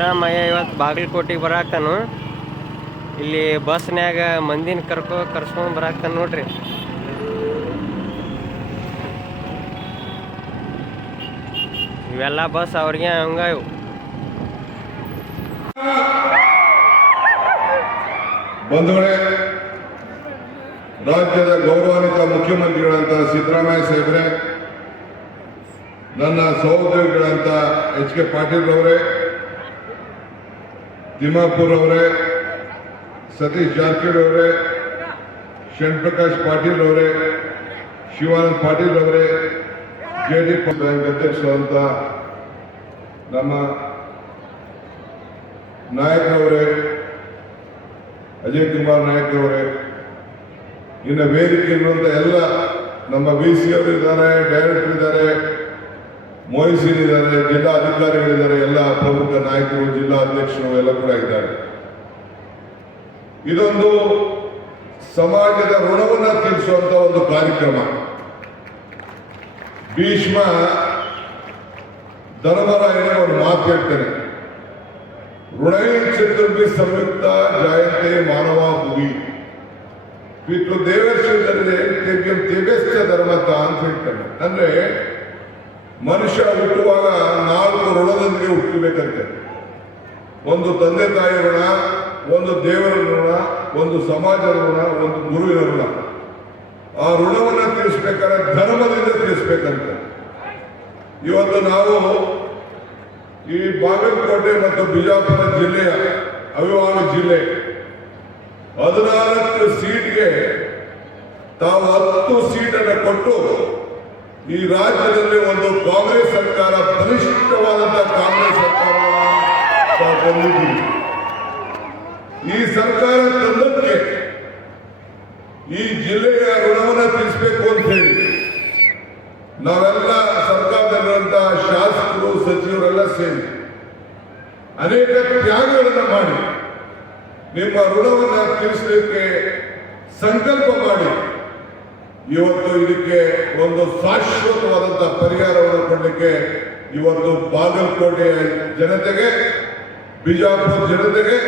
ಸಿದ್ದರಾಮಯ್ಯ ಇವತ್ತು ಬಾಗಲಕೋಟೆಗೆ ಬರಾಕ್ತಾನು. ಇಲ್ಲಿ ಬಸ್ನ್ಯಾಗ ಮಂದಿನ ಕರ್ಸ್ಕೊಂಡ್ ಬರಾಕ್ತಾನ ನೋಡ್ರಿ. ಇವೆಲ್ಲ ಬಸ್ ಅವ್ರಿಗೆ ಹಂಗ ಇವು. ಬಂಧುಗಳೇ, ರಾಜ್ಯದ ಗೌರವಾನ್ವಿತ ಮುಖ್ಯಮಂತ್ರಿಗಳಂತ ಸಿದ್ದರಾಮಯ್ಯ ಸಾಹೇಬ್ರೆ, ನನ್ನ ಸಹೋದ್ಯೋಗಿಗಳಂತ ಎಚ್ ಕೆ ಪಾಟೀಲ್ ಅವರೇ, ತಿಮ್ಮಾಪುರ್ ಅವರೇ, ಸತೀಶ್ ಜಾರಕಿಹೊಳಿ ಅವರೇ, ಶಣ್ಪ್ರಕಾಶ್ ಪಾಟೀಲ್ ಅವರೇ, ಶಿವಾನಂದ್ ಪಾಟೀಲ್ ಅವರೇ, ಜೆಡಿ ಬ್ಯಾಂಕ್ ಅಧ್ಯಕ್ಷರಂತ ನಮ್ಮ ನಾಯಕರವರೇ, ಅಜಯ್ ಕುಮಾರ್ ನಾಯಕ್ ಅವರೇ, ಇನ್ನು ವೇದಿಕೆ ಇರುವಂತ ಎಲ್ಲ ನಮ್ಮ VC ಅವರು ಇದ್ದಾರೆ, ಡೈರೆಕ್ಟರ್ ಇದ್ದಾರೆ, ಮೊಯ್ಸಿನ್ ಇದ್ದಾರೆ, ಜಿಲ್ಲಾ ಅಧಿಕಾರಿಗಳಿದ್ದಾರೆ, ಎಲ್ಲ ಪ್ರಮುಖ ನಾಯಕರು, ಜಿಲ್ಲಾ ಅಧ್ಯಕ್ಷರು ಎಲ್ಲ ಕೂಡ ಇದ್ದಾರೆ. ಇದೊಂದು ಸಮಾಜದ ಋಣವನ್ನ ತೀರಿಸುವಂತ ಒಂದು ಕಾರ್ಯಕ್ರಮ. ಭೀಷ್ಮ ಧರ್ಮರಾಯನ ಒಂದು ಮಾತು ಹೇಳ್ತಾನೆ, ಋಣೈ ಚತುರ್ಭಿ ಸಂಯುಕ್ತ ಜಾಯಂತೆ ಮಾನವ ಭುವಿ ಪಿತೃ ದೇವೇಶ್ವರದಲ್ಲಿ ತೇಬೇಶ್ಚ ಧರ್ಮತ ಅಂತ ಹೇಳ್ತಾನೆ. ಅಂದ್ರೆ ಮನುಷ್ಯ ಹುಟ್ಟುವಾಗ 4 ಋಣದೊಂದಿಗೆ ಹುಟ್ಟಬೇಕಂತೆ. ಒಂದು ತಂದೆ ತಾಯಿ ಋಣ, ಒಂದು ದೇವರ ಋಣ, ಒಂದು ಸಮಾಜದ ಋಣ, ಒಂದು ಗುರುವಿನ ಋಣ. ಆ ಋಣವನ್ನು ತೀರಿಸಬೇಕಾದ್ರೆ ಧರ್ಮದಿಂದ ತೀರಿಸಬೇಕಂತ. ಇವತ್ತು ನಾವು ಈ ಬಾಗಲಕೋಟೆ ಮತ್ತು ಬಿಜಾಪುರ ಜಿಲ್ಲೆಯ ಅವಿಭಾಗ ಜಿಲ್ಲೆ 14 ಸೀಟ್ಗೆ ತಾವು 10 ಸೀಟನ್ನು ಕೊಟ್ಟು ಈ ರಾಜ್ಯದಲ್ಲಿ ಒಂದು ಕಾಂಗ್ರೆಸ್ ಸರ್ಕಾರ, ಬಲಿಷ್ಠವಾದಂತಹ ಕಾಂಗ್ರೆಸ್ ಸರ್ಕಾರ ತಂದಿದ್ದೀವಿ. ಈ ಸರ್ಕಾರ ತಂದಕ್ಕೆ ಈ ಜಿಲ್ಲೆಯ ಋಣವನ್ನು ತೀರಿಸಬೇಕು ಅಂತ ಹೇಳಿ ನಾವೆಲ್ಲ ಸರ್ಕಾರದಲ್ಲಿರುವಂತಹ ಶಾಸಕರು, ಸಚಿವರೆಲ್ಲ ಸೇರಿ ಅನೇಕ ತ್ಯಾಗಗಳನ್ನು ಮಾಡಿ ನಿಮ್ಮ ಋಣವನ್ನು ತೀರಿಸಲಿಕ್ಕೆ ಸಂಕಲ್ಪ ಮಾಡಿ ಇವತ್ತು ಇದಕ್ಕೆ ಒಂದು ಶಾಶ್ವತವಾದಂತಹ ಪರಿಹಾರವನ್ನು ಕೊಡಲಿಕ್ಕೆ ಇವತ್ತು ಬಾಗಲಕೋಟೆಯ ಜನತೆಗೆ, ಬಿಜಾಪುರ ಜನತೆಗೆ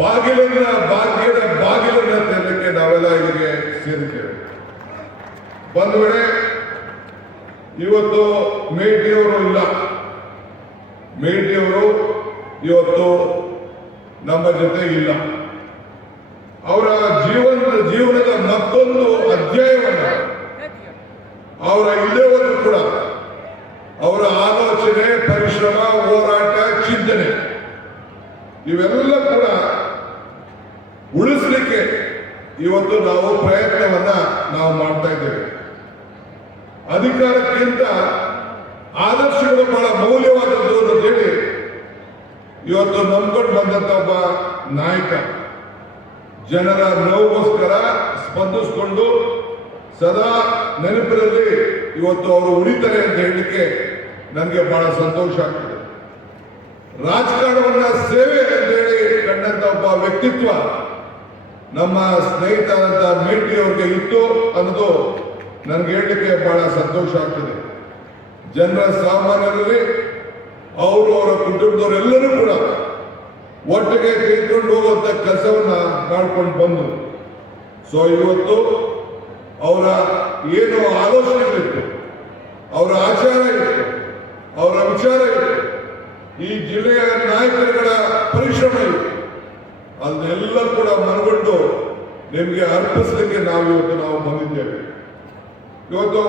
ಭಾಗ್ಯದ ಬಾಗಿಲನ್ನ ತೆರಲಿಕ್ಕೆ ನಾವೆಲ್ಲ ಇಲ್ಲಿಗೆ ಸೇರಿದ್ದೇವೆ. ಬಂದ ವೇಳೆ ಇವತ್ತು ಮೇಟಿಯವರು ಇಲ್ಲ, ಮೇಟಿಯವರು ಇವತ್ತು ನಮ್ಮ ಜೊತೆ ಇಲ್ಲ. ಅವರ ಜೀವನದ ಮತ್ತೊಂದು ಅಧ್ಯಾಯವನ್ನ ಅವರ ಇಲ್ಲಿವರೆಗೂ ಕೂಡ ಅವರ ಆಲೋಚನೆ, ಪರಿಶ್ರಮ, ಹೋರಾಟ, ಚಿಂತನೆ ಇವೆಲ್ಲ ಕೂಡ ಉಳಿಸಲಿಕ್ಕೆ ಇವತ್ತು ನಾವು ಪ್ರಯತ್ನವನ್ನ ನಾವು ಮಾಡ್ತಾ ಇದ್ದೇವೆ. ಅಧಿಕಾರಕ್ಕಿಂತ ಆದರ್ಶಗಳು ಬಹಳ ಮೌಲ್ಯವಾದದ್ದು ಅಂತ ಹೇಳಿ ಇವತ್ತು ನಂಬ್ಕೊಂಡು ಬಂದಂತ ಒಬ್ಬ ನಾಯಕ, ಜನರ ನೋವುಗೋಸ್ಕರ ಸ್ಪಂದಿಸಿಕೊಂಡು ಸದಾ ನೆನಪಿನಲ್ಲಿ ಇವತ್ತು ಅವರು ಉಳಿತಾರೆ ಅಂತ ಹೇಳಲಿಕ್ಕೆ ನನಗೆ ಬಹಳ ಸಂತೋಷ ಆಗ್ತದೆ. ರಾಜಕಾರಣವನ್ನ ಸೇವೆ ಅಂತ ಹೇಳಿ ಕಂಡಂತ ಒಬ್ಬ ವ್ಯಕ್ತಿತ್ವ ನಮ್ಮ ಸ್ನೇಹಿತರಾದಂತ ಮೇಟಿ ಅವ್ರಿಗೆ ಇತ್ತು ಅನ್ನೋದು ನನಗೆ ಹೇಳಲಿಕ್ಕೆ ಬಹಳ ಸಂತೋಷ ಆಗ್ತದೆ. ಜನರ ಸಾಮಾನ್ಯರಲ್ಲಿ ಅವರು, ಅವರ ಕುಟುಂಬದವರೆಲ್ಲರೂ ಕೂಡ ಒಟ್ಟಿಗೆ ಕೈಕೊಂಡು ಹೋಗುವಂತ ಕೆಲಸವನ್ನ ಮಾಡ್ಕೊಂಡು ಬಂದು, ಸೊ ಇವತ್ತು ಅವರ ಏನು ಆಲೋಚನೆಗಳಿತ್ತು, ಅವರ ಆಚಾರ ಇತ್ತು, ಅವರ ವಿಚಾರ ಇತ್ತು, ಈ ಜಿಲ್ಲೆಯ ನಾಯಕರುಗಳ ಪರಿಶ್ರಮ ಇತ್ತು, ಅದನ್ನೆಲ್ಲ ಕೂಡ ಮನಗೊಂಡು ನಿಮಗೆ ಅರ್ಪಿಸಲಿಕ್ಕೆ ನಾವು ಬಂದಿದ್ದೇವೆ. ಇವತ್ತು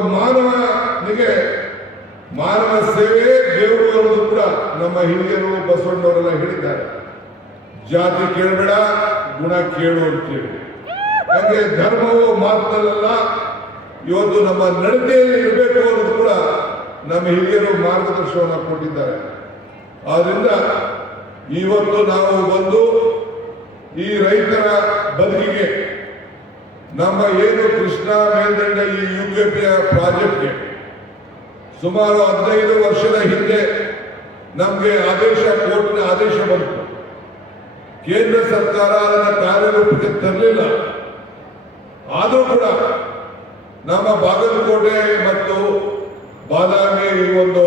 ಮಾನವ ಸೇವೆಯೇ ದೇವರು ಅನ್ನೋದು ಕೂಡ ನಮ್ಮ ಹಿರಿಯರು, ಬಸವಣ್ಣವರೆಲ್ಲ ಹೇಳಿದ್ದಾರೆ. ಜಾತಿ ಕೇಳಬೇಡ, ಗುಣ ಕೇಳು ಅಂತೇಳಿ. ಹಾಗೆ ಧರ್ಮವು ಮಾತ್ರಲ್ಲ, ಇವತ್ತು ನಮ್ಮ ನಡತೆಯಲ್ಲಿ ಇರಬೇಕು ಅನ್ನೋದು ಕೂಡ ನಮ್ಮ ಹಿರಿಯರು ಮಾರ್ಗದರ್ಶನವನ್ನು ಕೊಟ್ಟಿದ್ದಾರೆ. ಆದ್ರಿಂದ ಇವತ್ತು ನಾವು ಬಂದು ಈ ರೈತರ ಬದುಕಿಗೆ ನಮ್ಮ ಏನು ಕೃಷ್ಣಾ ಮೇಲ್ದಂಡ ಈ UKP ಪ್ರಾಜೆಕ್ಟ್ಗೆ ಸುಮಾರು 15 ವರ್ಷದ ಹಿಂದೆ ನಮಗೆ ಕೋರ್ಟಿನ ಆದೇಶ ಬಂತು. ಕೇಂದ್ರ ಸರ್ಕಾರ ಅದನ್ನು ಕಾರ್ಯರೂಪಕ್ಕೆ ತರಲಿಲ್ಲ. ಆದರೂ ಕೂಡ ನಮ್ಮ ಬಾಗಲಕೋಟೆ ಮತ್ತು ಬಾದಾಮಿ ಈ ಒಂದು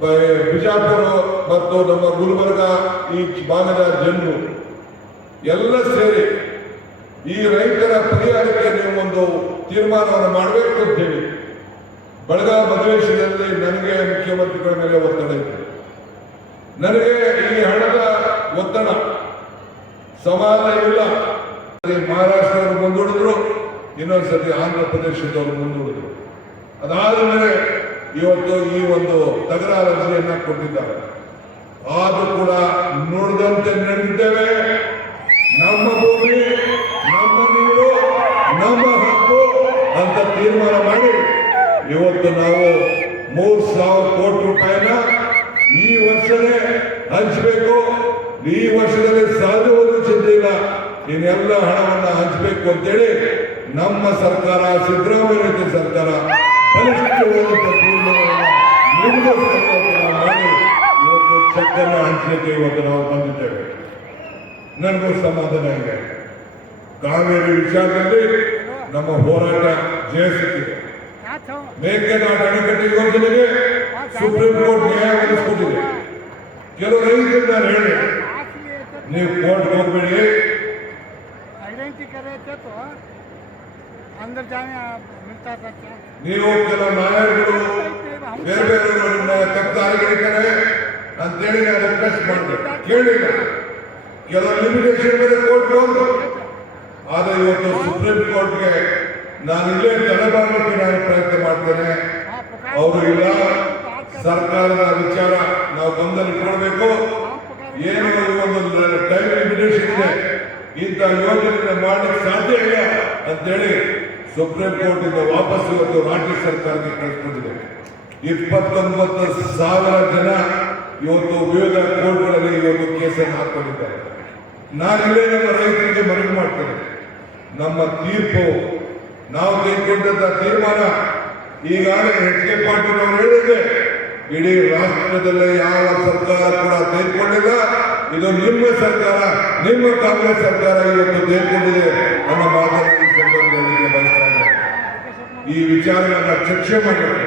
ಬಿಜಾಪುರ ಮತ್ತು ನಮ್ಮ ಗುಲ್ಬರ್ಗ ಈ ಭಾಗದ ಜನರು ಎಲ್ಲ ಸೇರಿ ಈ ರೈತರ ಪರಿಹಾರಕ್ಕೆ ನೀವು ಒಂದು ತೀರ್ಮಾನವನ್ನು ಮಾಡಬೇಕು ಅಂತ ಹೇಳಿ ಬೆಳಗಾವಿ ಅಧಿವೇಶನದಲ್ಲಿ ನನಗೆ ಮುಖ್ಯಮಂತ್ರಿಗಳ ಮೇಲೆ ಒತ್ತಡ ಇತ್ತು. ನನಗೆ ಈ ಹಣದ ಒತ್ತಡ ಸಮಾನ ಇಲ್ಲ. ಮಹಾರಾಷ್ಟ್ರದವರು ಮುಂದೂಡಿದ್ರು, ಇನ್ನೊಂದ್ಸತಿ ಆಂಧ್ರ ಪ್ರದೇಶದವರು ಮುಂದೂಡಿದ್ರು. ಅದಾದ ಮೇಲೆ ಇವತ್ತು ಈ ಒಂದು ತಕರಾರು ಅರ್ಜಿಯನ್ನ ಕೊಟ್ಟಿದ್ದಾರೆ. ಆದ್ರೂ ಕೂಡ ನುಡಿದಂತೆ ನಡೆದಿದ್ದೇವೆ. ನಮ್ಮ ಭೂಮಿ, ನಮ್ಮ ನೀರು, ನಮ್ಮ ಹಕ್ಕು ಅಂತ ತೀರ್ಮಾನ ಮಾಡಿ ಇವತ್ತು ನಾವು 3,000 ಕೋಟಿ ರೂಪಾಯಿನ ಈ ವರ್ಷನೇ ಹಂಚಬೇಕು. ಈ ವರ್ಷದಲ್ಲಿ ಸಾಧ್ಯವಾದ ಚಿಂತೆ ಇಲ್ಲ, ಇನ್ನೆಲ್ಲ ಹಣವನ್ನ ಹಂಚಬೇಕು ಅಂತೇಳಿ ನಮ್ಮ ಸರ್ಕಾರ, ಸಿದ್ದರಾಮಯ್ಯ ಸರ್ಕಾರ ಬಲಿಷ್ಠವಾದಂತಹ ತೀರ್ಮಾನವನ್ನು ಮಾಡಿ ಇವತ್ತು ಚೆಕ್ಕನ್ನು ಹಂಚಲಿಕ್ಕೆ ಇವತ್ತು ನಾವು ಬಂದಿದ್ದೇವೆ. ನನಗೂ ಸಮಾಧಾನ ಇದೆ. ಕಾವೇರಿ ವಿಚಾರದಲ್ಲಿ ನಮ್ಮ ಹೋರಾಟ ಜಯಿಸುತ್ತಿದೆ. ಮೇಕೆದಾಟು ಅಣೆಕಟ್ಟೆ ಯೋಜನೆಗೆ ಸುಪ್ರೀಂ ಕೋರ್ಟ್ ನ್ಯಾಯ ಒದಗಿಸಿಕೊಟ್ಟಿದೆ. ಕೆಲವು ರೈತರು ನಾನು ಹೇಳಿ, ನೀವು ಕೋರ್ಟ್ ಹೋಗ್ಬೇಡಿ, ನೀವು ಕೆಲವು ನ್ಯಾಯಾಲಯಗಳು ಬೇರೆ ಬೇರೆ ತಪ್ಪಾಗಿದ್ದಾರೆ ಅಂತೇಳಿ ನಾನು ರಿಕ್ವೆಸ್ಟ್ ಮಾಡಿದೆ, ಕೇಳಿಲ್ಲ. ಕೆಲವು ಲಿಮಿಟೇಷನ್ ಮೇಲೆ ಕೋರ್ಟ್ ಹೋದ್ರು. ಆದ್ರೆ ಇವತ್ತು ಸುಪ್ರೀಂ ಕೋರ್ಟ್ಗೆ ನಾನು ಇಲ್ಲೇ ತಲೆಬಾಗಲಿಕ್ಕೆ ನಾನು ಪ್ರಯತ್ನ ಮಾಡ್ತೇನೆ. ಅವರು ಇಲ್ಲ, ಸರ್ಕಾರದ ವಿಚಾರ ನಾವು ಗಮನದಲ್ಲಿ ಇಟ್ಕೊಳ್ಬೇಕು. ಏನು ಒಂದು ಟೈಮ್ ಲಿಮಿಟೇಷನ್ ಇದೆ, ಇಂಥ ಯೋಜನೆ ಮಾಡಲಿಕ್ಕೆ ಸಾಧ್ಯ ಇಲ್ಲ ಅಂತೇಳಿ ಸುಪ್ರೀಂ ಕೋರ್ಟ್ ಇಂದ ವಾಪಸ್ ಇವತ್ತು ರಾಜ್ಯ ಸರ್ಕಾರಕ್ಕೆ ಕಳಿಸ್ಕೊಂಡಿದೆ. 29,000 ಜನ ಇವತ್ತು ವಿವಿಧ ಕೋರ್ಟ್ಗಳಲ್ಲಿ ಇವತ್ತು ಕೇಸನ್ನು ಹಾಕೊಂಡಿದ್ದಾರೆ. ನಾನಿಲ್ಲೇ ನಮ್ಮ ರೈತರಿಗೆ ಮನವಿ ಮಾಡ್ತೇನೆ, ನಮ್ಮ ತೀರ್ಪು ನಾವು ತೆಗೆದುಕೊಂಡಂತ ತೀರ್ಮಾನ ಈಗಾಗಲೇ ಎಚ್.ಕೆ. ಪಾಟೀಲ್ ಅವರು ಹೇಳಿದೆ, ಇಡೀ ರಾಷ್ಟ್ರದಲ್ಲೇ ಯಾವ ಸರ್ಕಾರ ಕೂಡ ತೆಗೆದುಕೊಂಡಿಲ್ಲ. ಇದು ನಿಮ್ಮ ಸರ್ಕಾರ, ನಿಮ್ಮ ಕಾಂಗ್ರೆಸ್ ಸರ್ಕಾರ ಇವತ್ತು ತೆಗೆದುಕೊಂಡಿದೆ ಅನ್ನೋ ಮಾತನ್ನು ಈ ಸಂದರ್ಭದಲ್ಲಿ ಬಯಸ್ತಾ ಇದ್ದಾರೆ. ಈ ವಿಚಾರಗಳನ್ನ ಚರ್ಚೆ ಮಾಡಬೇಕು.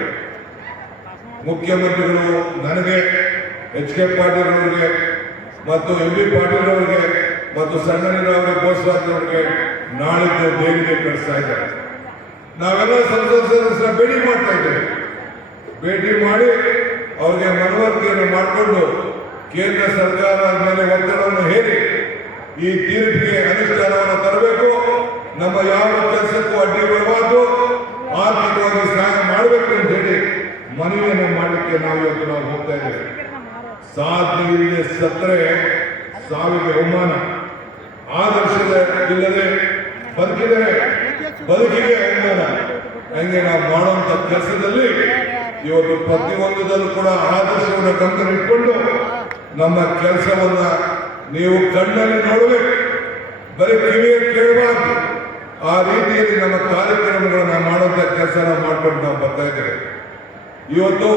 ಮುಖ್ಯಮಂತ್ರಿಗಳು ನನಗೆ, ಎಚ್.ಕೆ. ಪಾಟೀಲ್ ಅವರಿಗೆ ಮತ್ತು ಎಂ.ಬಿ. ಪಾಟೀಲ್ ಅವರಿಗೆ ಮತ್ತು ಸಂಗನವರಿಗೆ, ಬೋಸರಾಜ್ ಅವರಿಗೆ ನಾಳಿದ್ದು ಬೇಡಿಕೆ ಕಳಿಸ್ತಾ ಇದ್ದಾರೆ. ನಾವೆಲ್ಲ ಸಂಸತ್ ಸದಸ್ಯರ ಭೇಟಿ ಮಾಡ್ತಾ ಇದ್ದೇವೆ. ಭೇಟಿ ಮಾಡಿ ಅವ್ರಿಗೆ ಮನವರಿಕೆಯನ್ನು ಮಾಡಿಕೊಂಡು ಕೇಂದ್ರ ಸರ್ಕಾರದ ಮೇಲೆ ಒತ್ತಡವನ್ನು ಹೇರಿ ಈ ತೀರ್ಪಿಗೆ ಅನುಷ್ಠಾನವನ್ನು ತರಬೇಕು. ನಮ್ಮ ಯಾವ ಕೆಲಸಕ್ಕೂ ಅಡ್ಡಿ ಬರಬಾರ್ದು, ಆರ್ಥಿಕವಾಗಿ ಸಹಾಯ ಮಾಡಬೇಕು ಅಂತ ಹೇಳಿ ಮನವಿಯನ್ನು ಮಾಡಲಿಕ್ಕೆ ನಾವು ಇವತ್ತು ನಾವು ಹೋಗ್ತಾ ಇದ್ದೇವೆ. ಸಾಧ್ಯ ಇಲ್ಲದೆ ಸತ್ತರೆ ಸಾವಿಗೆ ಅವಮಾನ, ಆದರ್ಶದ ಇಲ್ಲದೆ ಬದುಕಿದರೆ ಬದುಕಿಗೆ ಅವಮಾನ. ಹಂಗೆ ನಾವು ಮಾಡುವಂತ ಕೆಲಸದಲ್ಲಿ ಇವತ್ತು ಪ್ರತಿಯೊಂದರಲ್ಲೂ ಕೂಡ ಆದರ್ಶವನ್ನು ಗಮನದಲ್ಲಿಟ್ಕೊಂಡು ನಮ್ಮ ಕೆಲಸವನ್ನ ನೀವು ಕಣ್ಣಲ್ಲಿ ನೋಡಬೇಕು, ಬರೀ ಕಿವಿಯಲ್ಲಿ ಕೇಳಬಾರ್ದು. ಆ ರೀತಿಯಲ್ಲಿ ನಮ್ಮ ಕಾರ್ಯಕ್ರಮಗಳನ್ನ ಮಾಡುವಂತ ಕೆಲಸ ನಾವು ಮಾಡ್ಕೊಂಡು ನಾವು ಬರ್ತಾ ಇದ್ದೇವೆ. ಇವತ್ತು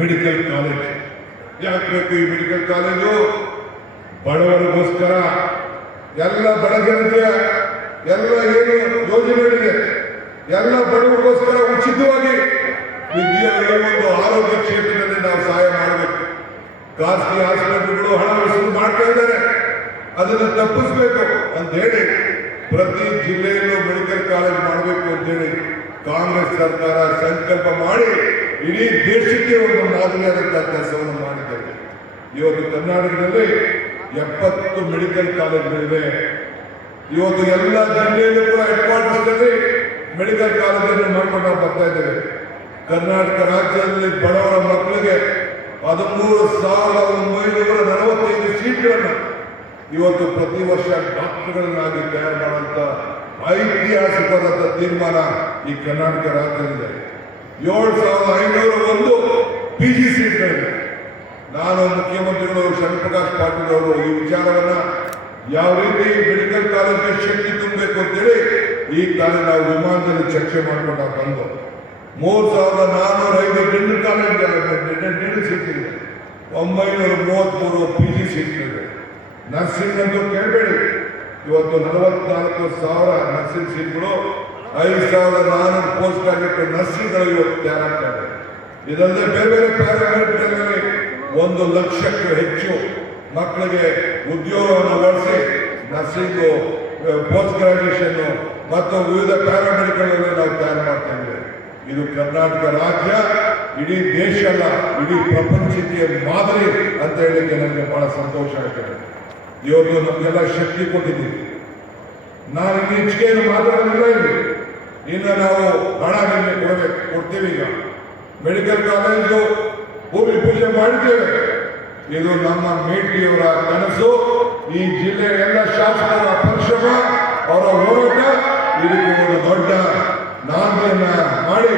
ಮೆಡಿಕಲ್ ಕಾಲೇಜ್ ಯಾಕೆ ಬೇಕು? ಈ ಮೆಡಿಕಲ್ ಕಾಲೇಜು ಬಡವರಿಗೋಸ್ಕರ, ಎಲ್ಲ ಬಡ ಜನತೆಯ ಎಲ್ಲ ಏನು ಯೋಜನೆಗಳಿದೆ ಎಲ್ಲ ಬಡವರಿಗೋಸ್ಕರ ಉಚಿತವಾಗಿ ಒಂದು ಆರೋಗ್ಯ ಕ್ಷೇತ್ರದಲ್ಲಿ ನಾವು ಸಹಾಯ ಮಾಡಬೇಕು. ಖಾಸಗಿ ಆಸ್ಪತ್ರೆಗಳು ಹಣ ವಸೂಲು ಮಾಡ್ತಾ ಇದ್ದಾರೆ, ಅದನ್ನು ತಪ್ಪಿಸ್ಬೇಕು ಅಂತ ಹೇಳಿ ಪ್ರತಿ ಜಿಲ್ಲೆಯಲ್ಲೂ ಮೆಡಿಕಲ್ ಕಾಲೇಜ್ ಮಾಡಬೇಕು ಅಂತ ಹೇಳಿ ಕಾಂಗ್ರೆಸ್ ಸರ್ಕಾರ ಸಂಕಲ್ಪ ಮಾಡಿ ಇಡೀ ದೇಶಕ್ಕೆ ಒಂದು ಮಾದರಿಯಾದಂತಹ ಕೆಲಸವನ್ನು ಮಾಡಿದ್ದಾರೆ. ಇವತ್ತು ಕರ್ನಾಟಕದಲ್ಲಿ 70 ಮೆಡಿಕಲ್ ಕಾಲೇಜ್ಗಳಿವೆ. ಇವತ್ತು ಎಲ್ಲ ಜಿಲ್ಲೆಯಲ್ಲೂ ಕೂಡ ಹೆಡ್ ಕ್ವಾರ್ಟರ್ಸ್ನಲ್ಲಿ ಮೆಡಿಕಲ್ ಕಾಲೇಜನ್ನು ಮಾಡ್ಕೊಂಡು ನಾವು ಬರ್ತಾ ಇದ್ದೇವೆ. ಕರ್ನಾಟಕ ರಾಜ್ಯದಲ್ಲಿ ಬಡವರ ಮಕ್ಕಳಿಗೆ 13,945 ಸೀಟ್ಗಳನ್ನು ಇವತ್ತು ಪ್ರತಿ ವರ್ಷ ಡಾಕ್ಟರ್ಗಳನ್ನಾಗಿ ತಯಾರು ಮಾಡುವಂತ ಐತಿಹಾಸಿಕವಾದಂಥ ತೀರ್ಮಾನ ಈ ಕರ್ನಾಟಕ ರಾಜ್ಯದಲ್ಲಿದೆ. 7,501 PG ಸೀಟ್ಗಳಿವೆ. ನಾನು ಮುಖ್ಯಮಂತ್ರಿಗಳು ಶರಣಪ್ರಕಾಶ್ ಪಾಟೀಲ್ ಅವರು ಈ ವಿಚಾರವನ್ನ ಯಾವ ರೀತಿ ಮೆಡಿಕಲ್ ಕಾಲೇಜ್ಗೆ ಶಕ್ತಿ ತುಂಬಬೇಕು ಅಂತೇಳಿ ಈ ಕಾಲೇಜ್ ನಾವು ವಿಮಾನದಲ್ಲಿ ಚರ್ಚೆ ಮಾಡ್ಕೊಂಡು ನಾವು ಬಂದು 3,405 ಡೆಂಟಲ್ ಕಾಲೇಜ್ ಡೆಂಟಲ್ ಸೀಟ್ ಇದೆ, 933 PG ಸೀಟ್ಗಳಿವೆ. ನರ್ಸಿಂಗ್ ಅಂತೂ ಕೇಳಬೇಡಿ, ಇವತ್ತು 44,000 ನರ್ಸಿಂಗ್ ಸೀಟ್ಗಳು, 5,400 ಪೋಸ್ಟ್ ಗ್ರಾಜುಯೇಟ್ ನರ್ಸಿಂಗ್ಗಳು ಇವತ್ತು ತಯಾರಾಗ್ತಾ ಇದೆ. ಇದಲ್ಲದೆ ಬೇರೆ ಬೇರೆ ಪ್ಯಾರಾಮೆಡಿಕಲ್ನಲ್ಲಿ 1 ಲಕ್ಷಕ್ಕೂ ಹೆಚ್ಚು ಮಕ್ಕಳಿಗೆ ಉದ್ಯೋಗವನ್ನು ಒದಗಿಸಿ ನರ್ಸಿಂಗು, ಪೋಸ್ಟ್ ಗ್ರಾಜ್ಯುಯೇಷನ್ ಮತ್ತು ವಿವಿಧ ಪ್ಯಾರಾಮೆಡಿಕಲ್ ನಾವು ತಯಾರು ಮಾಡ್ತಾ ಇದ್ದೇವೆ. ಇದು ಕರ್ನಾಟಕ ರಾಜ್ಯ ಇಡೀ ದೇಶ ಅಲ್ಲ, ಇಡೀ ಪ್ರಪಂಚಕ್ಕೆ ಮಾದರಿ ಅಂತ ಹೇಳಲಿಕ್ಕೆ ನನಗೆ ಬಹಳ ಸಂತೋಷ ಆಗ್ತದೆ. ಇವತ್ತು ನಮಗೆಲ್ಲ ಶಕ್ತಿ ಕೊಟ್ಟಿದ್ದೀವಿ. ನಾನು ಹೆಚ್ಚಿಗೆ ಮಾತಾಡೋದಿಲ್ಲ ಇಲ್ಲಿ. ಇನ್ನು ನಾವು ಹಣ ನಿಮಗೆ ಕೊಡ್ತೀವಿ. ಈಗ ಮೆಡಿಕಲ್ ಕಾಲೇಜು ಭೂಮಿ ಪೂಜೆ ಮಾಡಿದ್ದೇವೆ. ಇದು ನಮ್ಮ ಮೇಟಿಯವರ ಕನಸು. ಈ ಜಿಲ್ಲೆಯ ಎಲ್ಲ ಶಾಸಕರ ಪರಿಶ್ರಮ, ಅವರ ಹೋರಾಟ ಇದಕ್ಕೆ ಒಂದು ದೊಡ್ಡ ನಾಂದಿಯನ್ನ ಮಾಡಿ